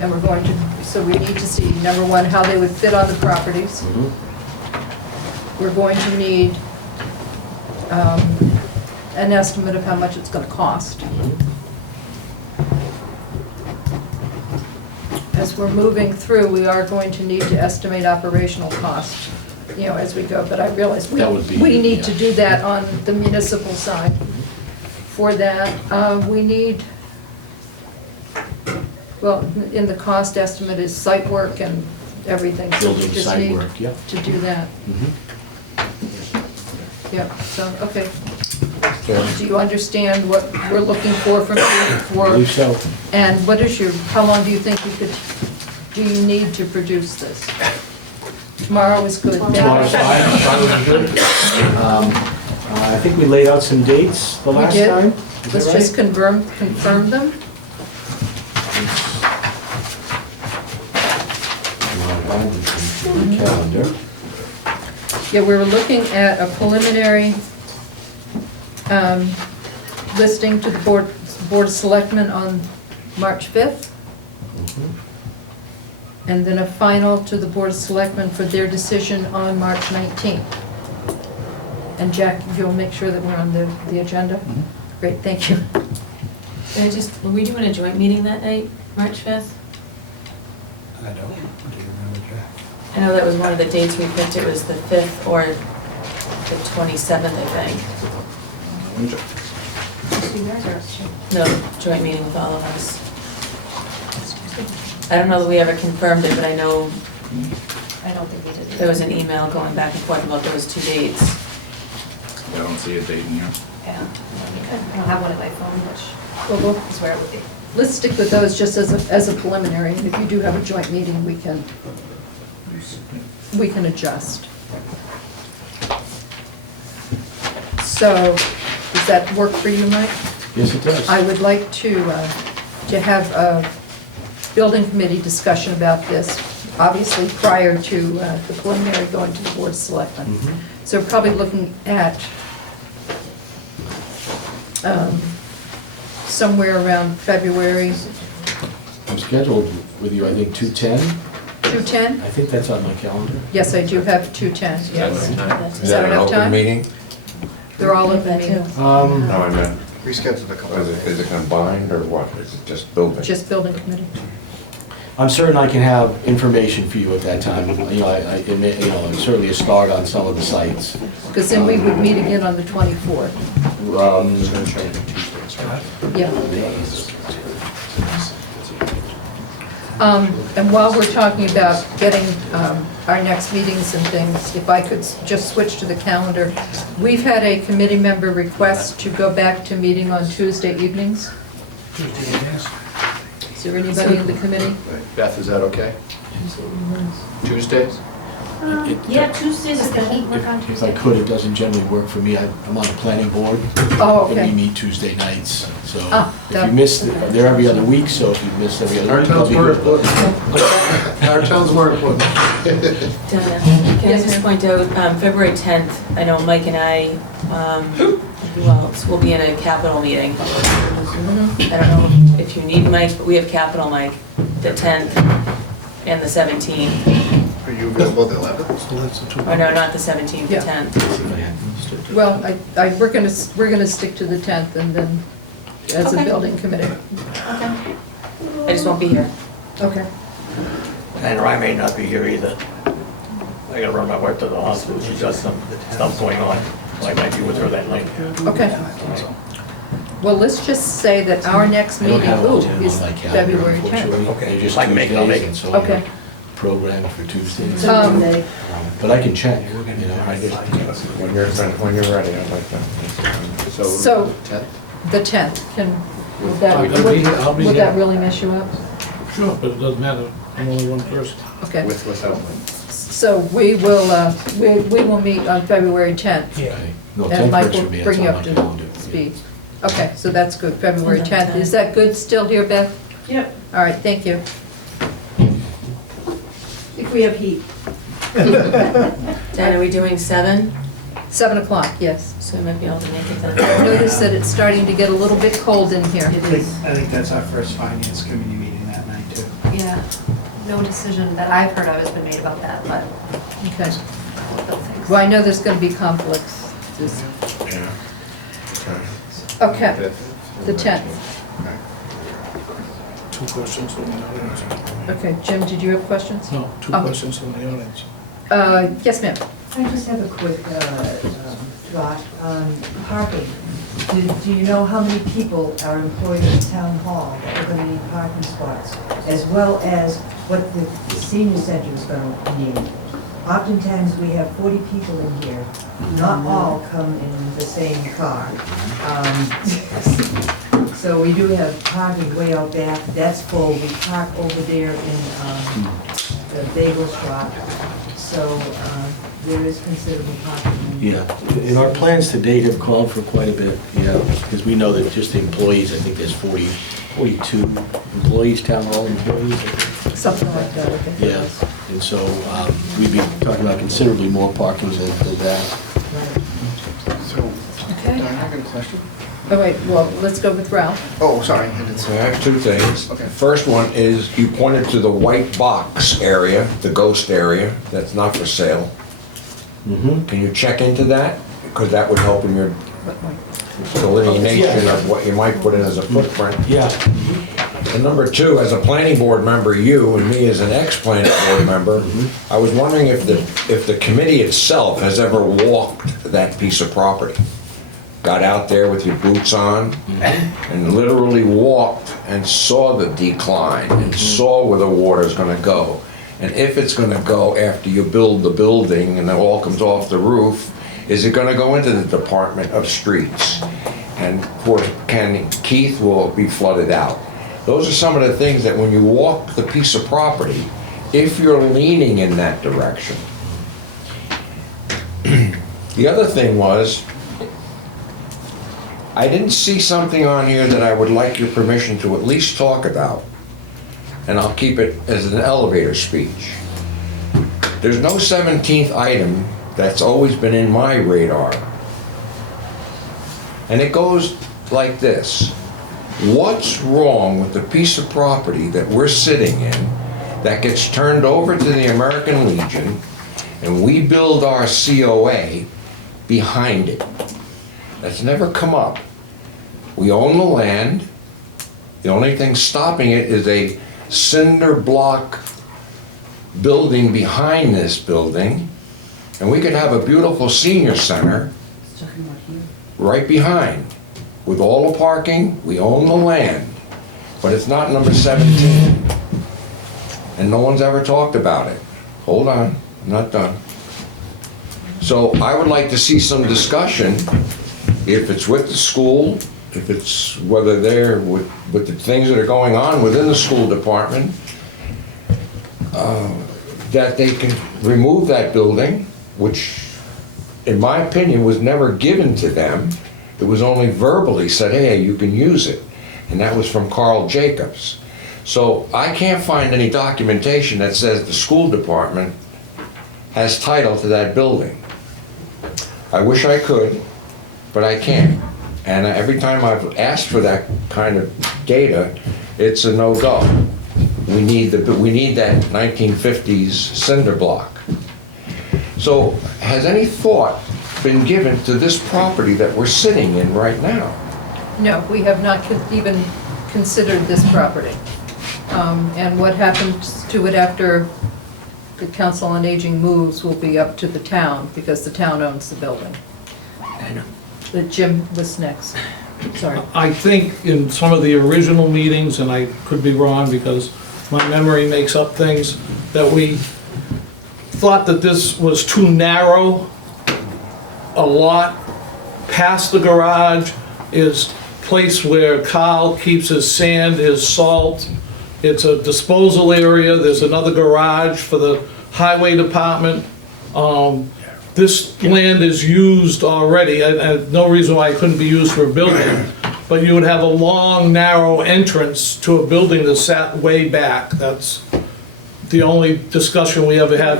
And we're going to, so we need to see, number one, how they would fit on the properties. Mhm. We're going to need an estimate of how much it's gonna cost. As we're moving through, we are going to need to estimate operational costs, you know, as we go, but I realize That would be- we need to yeah. do that on the municipal side. For that, we need, well, in the cost estimate is site work and everything. So we Building just site need work, yep. to do that. Mhm. Yeah, so, okay. Yeah. Do you understand what we're looking for from you? I For believe so. And what is your, how long do you think do you need to produce this? Tomorrow is good. Tomorrow's fine. I think we laid out some dates the We last did. time. Is Let's that just right? confirm them. Calendar. Yeah, we were looking at a preliminary listing to the Board of Selectmen on March 5th. And then a final to the Board of Selectmen for their decision on March 19th. And Jack, you'll make sure that we're on the agenda? Great, thank you. And were we doing a joint meeting that night, March 5th? I don't, do you remember, Jack? I know that was one of the dates we picked, it was the 5th or the 27th, I think. No, joint meeting with all of us. I don't know that we ever confirmed it, but I know I don't think we did. there was an email going back and forth about those two dates. I don't see a date in here. Yeah. I don't have one in my phone, which Well, is where it would be. let's stick with those just as a preliminary, and if you do have a joint meeting, we can adjust. So, does that work for you, Mike? Yes, it does. I would like to have a building committee discussion about this, obviously prior to the preliminary going to the Board of Selectmen. Mhm. So probably looking at somewhere around February I'm scheduled with you, I think, 2:10. 2:10? I think that's on my calendar. Yes, I do have 2:10, yes. Is that an enough open time? meeting? They're all open meetings, No, I meant, We scheduled a couple is of it days. combined or what? Is it just building? just building committee. I'm certain I can have information for you at that time. You know, it may- you know, certainly a start on some of the sites. Because then we would meet again on the 24th. Yeah. And while we're talking about getting our next meetings and things, if I could just switch to the calendar. We've had a committee member request to go back to meeting on Tuesday evenings. Is there anybody in the committee? Beth, is that okay? Tuesdays? Yeah, Tuesdays is Does the the heat work on If I Tuesday? could, it doesn't generally work for me. I'm on the planning board. Oh, And we okay. meet Tuesday nights, so Ah, if that- you miss, they're every other week, so if you miss every other Our week, I'll town's be more good. important. Our town's more important. Donna, can I just point out, February 10th, I know Mike and I, who else, will be in a capital meeting. I don't know if you need Mike, but we have capital Mike, the 10th and the 17th. Are Are you available the 11th? So that's the two. Oh, no, not the 17th, the Yeah. 10th. Well, we're gonna stick to the 10th and then as a Okay. building committee. Okay. I just won't be here. Okay. And I may not be here either. I gotta run my wife to the hospital, she's got some stuff going on, so I might be with her that night. Okay. Well, let's just say that our next I don't meeting, have it ooh, on is my calendar, February 10th. unfortunately. Okay. They're just If I can make it, I'll make Tuesdays, it. and so I Okay. have programmed for Tuesdays. Um, But I can check, you know, I just, When you're ready, I'd like that. So, 10th? the 10th, would that, I'll be here, I'll be would here. that really mess you up? Sure, but it doesn't matter, I'm only one person. Okay. Without. So we will meet on February 10th. no, And 10th Mike works will for me, bring that's you on up my to calendar. speed. Okay, so that's good, February 10th. Is that good still here, Beth? Yep, All right, thank you. if we have heat. Dan, are we doing 7? 7 o'clock, yes. So we might be able to make it I then. noticed that it's starting to get a little bit cold in here. It is. I think that's our first finance committee meeting that night, too. Yeah, no decision that I've heard of has been made about that, but Okay. they'll fix. Well, I know there's gonna be conflicts. Just- Yeah. Okay, the 10th. Two questions from the audience. Okay, Jim, did you have questions? No, two Oh. questions from the audience. Yes, ma'am. I just have a quick thought on parking. Do you know how many people are employed at town hall that are gonna need parking spots? As well as what the senior center is gonna need? Oftentimes, we have 40 people in here. Not all come in the same car. So we do have parking way out back. That's full. We park over there in the bagel shop. So there is considerable parking. Yeah, and our plans to date have called for quite a bit, yeah, because we know that just the employees, I think there's 42 employees, town hall employees, I think. Something like that, I think. it Yeah, was. and so we'd be talking about considerably more parking than that. So, Okay. Don, I got a question. Oh, wait, well, let's go with Ralph. Oh, sorry, I didn't So see. I have two things. Okay. First one is you pointed to the white box area, the ghost area, that's not for sale. Mm-hmm. Can you check into that? Because that would help in your delineation of what you might put in as a footprint. Yeah, And number two, as a planning board member, you and me as an ex-planning board member, I was wondering if the committee itself has ever walked that piece of property. Got out there with your boots on and literally walked and saw the decline and saw where the water's gonna go. And if it's gonna go after you build the building and it all comes off the roof, is it gonna go into the Department of Streets? And poor Keith will be flooded out. Those are some of the things that when you walk the piece of property, if you're leaning in that direction. The other thing was, I didn't see something on here that I would like your permission to at least talk about. And I'll keep it as an elevator speech. There's no 17th item that's always been in my radar. And it goes like this. What's wrong with the piece of property that we're sitting in that gets turned over to the American Legion and we build our COA behind it? That's never come up. We own the land. The only thing stopping it is a cinder block building behind this building. And we could have a beautiful senior center right behind. With all the parking, we own the land. But it's not number 17. And no one's ever talked about it. Hold on, I'm not done. So I would like to see some discussion, if it's with the school, if it's whether they're with the things that are going on within the school department, that they can remove that building, which in my opinion was never given to them. It was only verbally said, hey, you can use it. And that was from Carl Jacobs. So I can't find any documentation that says the school department has title to that building. I wish I could, but I can't. And every time I've asked for that kind of data, it's a no-go. We need that 1950s cinder block. So has any thought been given to this property that we're sitting in right now? No, we have not even considered this property. And what happens to it after the Council on Aging moves will be up to the town, because the town owns the building. But Jim was next. Sorry. I think in some of the original meetings, and I could be wrong because my memory makes up things, that we thought that this was too narrow. A lot past the garage is place where Carl keeps his sand, his salt. It's a disposal area. There's another garage for the highway department. This land is used already. I no reason why it couldn't be used for a building, but you would have a long, narrow entrance to a building that sat way back. That's the only discussion we ever had.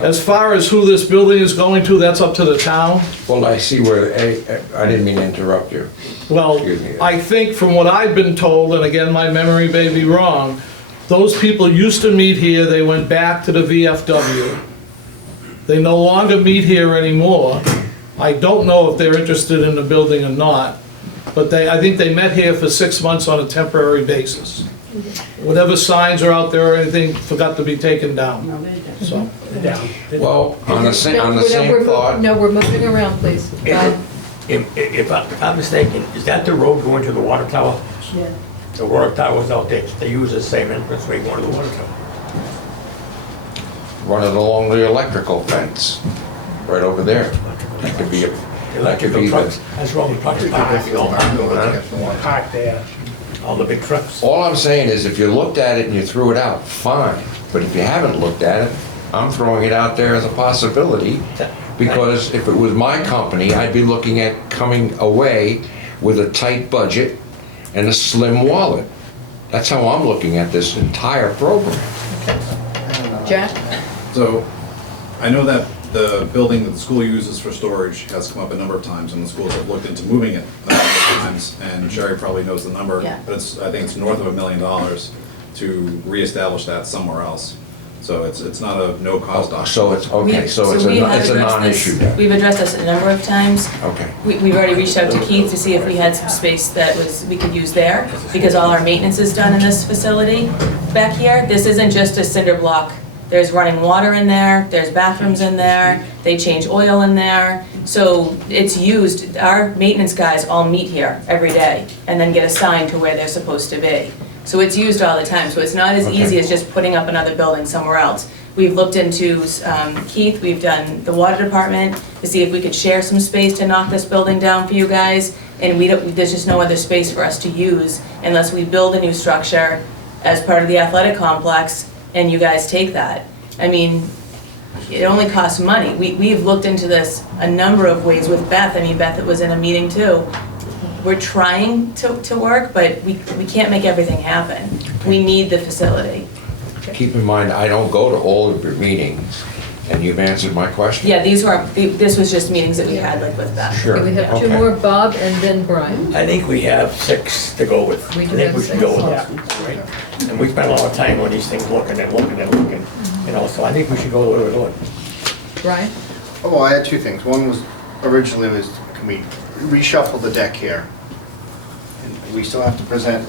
As far as who this building is going to, that's up to the town. Well, I see where, I didn't mean to interrupt you. Well, Excuse me. I think from what I've been told, and again, my memory may be wrong, those people used to meet here, they went back to the VFW. They no longer meet here anymore. I don't know if they're interested in the building or not, but I think they met here for 6 months on a temporary basis. Whatever signs are out there or anything forgot to be taken down, so. Down. Well, on the same thought, No, we're moving around, please. If I'm mistaken, is that the road going to the water tower? Yeah. The water tower's out there, they use the same entrance way going to the water tower. run it along the electrical fence, right over there. That could be a, that could be Electrical trucks, that's wrong with trucks Park there. all the big trucks. all I'm saying is if you looked at it and you threw it out, fine. But if you haven't looked at it, I'm throwing it out there as a possibility. Because if it was my company, I'd be looking at coming away with a tight budget and a slim wallet. That's how I'm looking at this entire program. Jack? So, I know that the building that the school uses for storage has come up a number of times, and the schools have looked into moving it a number of times, and Sherry probably knows the number. Yeah. But I think it's north of $1 million to reestablish that somewhere else. So it's not a no-cost option. So it's, okay, so it's we have a addressed non-issue this- then. We've addressed this a number of times. Okay. We've already reached out to Keith to see if we had some space that we could use there, because all our maintenance is done in this facility back here. This isn't just a cinder block. There's running water in there, there's bathrooms in there, they change oil in there. So it's used, our maintenance guys all meet here every day and then get assigned to where they're supposed to be. So it's used all the time, so it's not as easy as just putting up another building somewhere else. We've looked into Keith, we've done the water department to see if we could share some space to knock this building down for you guys. And there's just no other space for us to use unless we build a new structure as part of the athletic complex and you guys take that. I mean, it only costs money. We've looked into this a number of ways with Beth. I mean, Beth was in a meeting too. We're trying to work, but we can't make everything happen. We need the facility. Keep in mind, I don't go to all of your meetings, and you've answered my question. Yeah, this was just meetings that we had like with Beth. Sure. Okay, we have two Okay. more, Bob and then Brian. I think we have 6 to go with. We do I think have we should 6. go with that, right? And we spend a lot of time on these things, looking and looking and looking, you know, so I think we should go with it. Brian? Oh, well, I had two things. One was, originally was, can we reshuffle the deck here? And we still have to present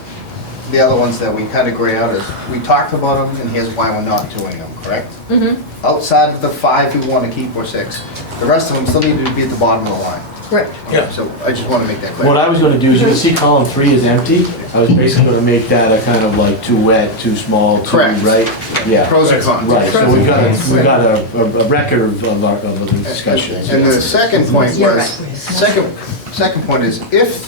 the other ones that we kind of gray out as, we talked about them, and here's why we're not doing them, correct? Mm-hmm. Outside of the 5 we want to keep or 6, the rest of them still need to be at the bottom of the line. Correct. Yeah. So I just want to make that clear. What I was gonna do is, you can see column 3 is empty. I was basically gonna make that a kind of like too wet, too small, too, Correct. right? Yeah. Pros and cons. Right, so we've got a record of the discussions. And the second point You're was, right. second point is, if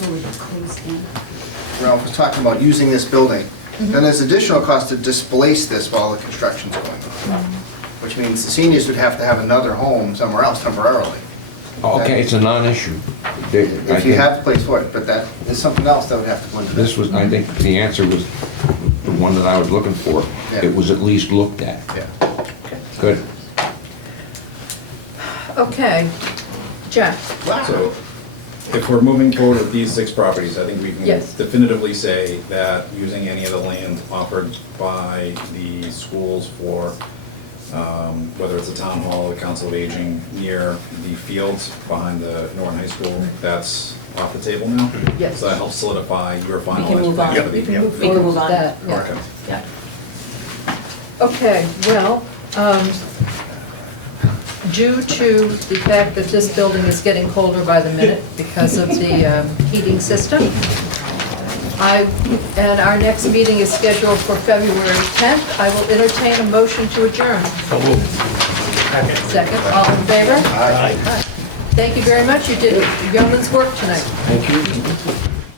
Ralph was talking about using this building, then there's additional cost to displace this while the construction's going on. Which means the seniors would have to have another home somewhere else temporarily. Okay, it's a non-issue. If you have the place for it, but that is something else that would have to go into this. This was, I think the answer was the one that I was looking for. Yeah. It was at least looked at. Yeah. Good. Okay. Jack? So, if we're moving forward with these 6 properties, I think we can Yes. definitively say that using any of the land offered by the schools for, whether it's the town hall, the council of aging, near the fields behind the Norton High School, that's off the table now? Yes. So that helps solidify your We finalized. can move on. plan for the- We can Yep. move We can forward move with on. that, yeah. Okay. Yeah. Okay, well, due to the fact that this building is getting colder by the minute because of the heating system, and our next meeting is scheduled for February 10th, I will entertain a motion to adjourn. Second, all in favor? Aye. Thank you very much, you did yeoman's work tonight. Thank you.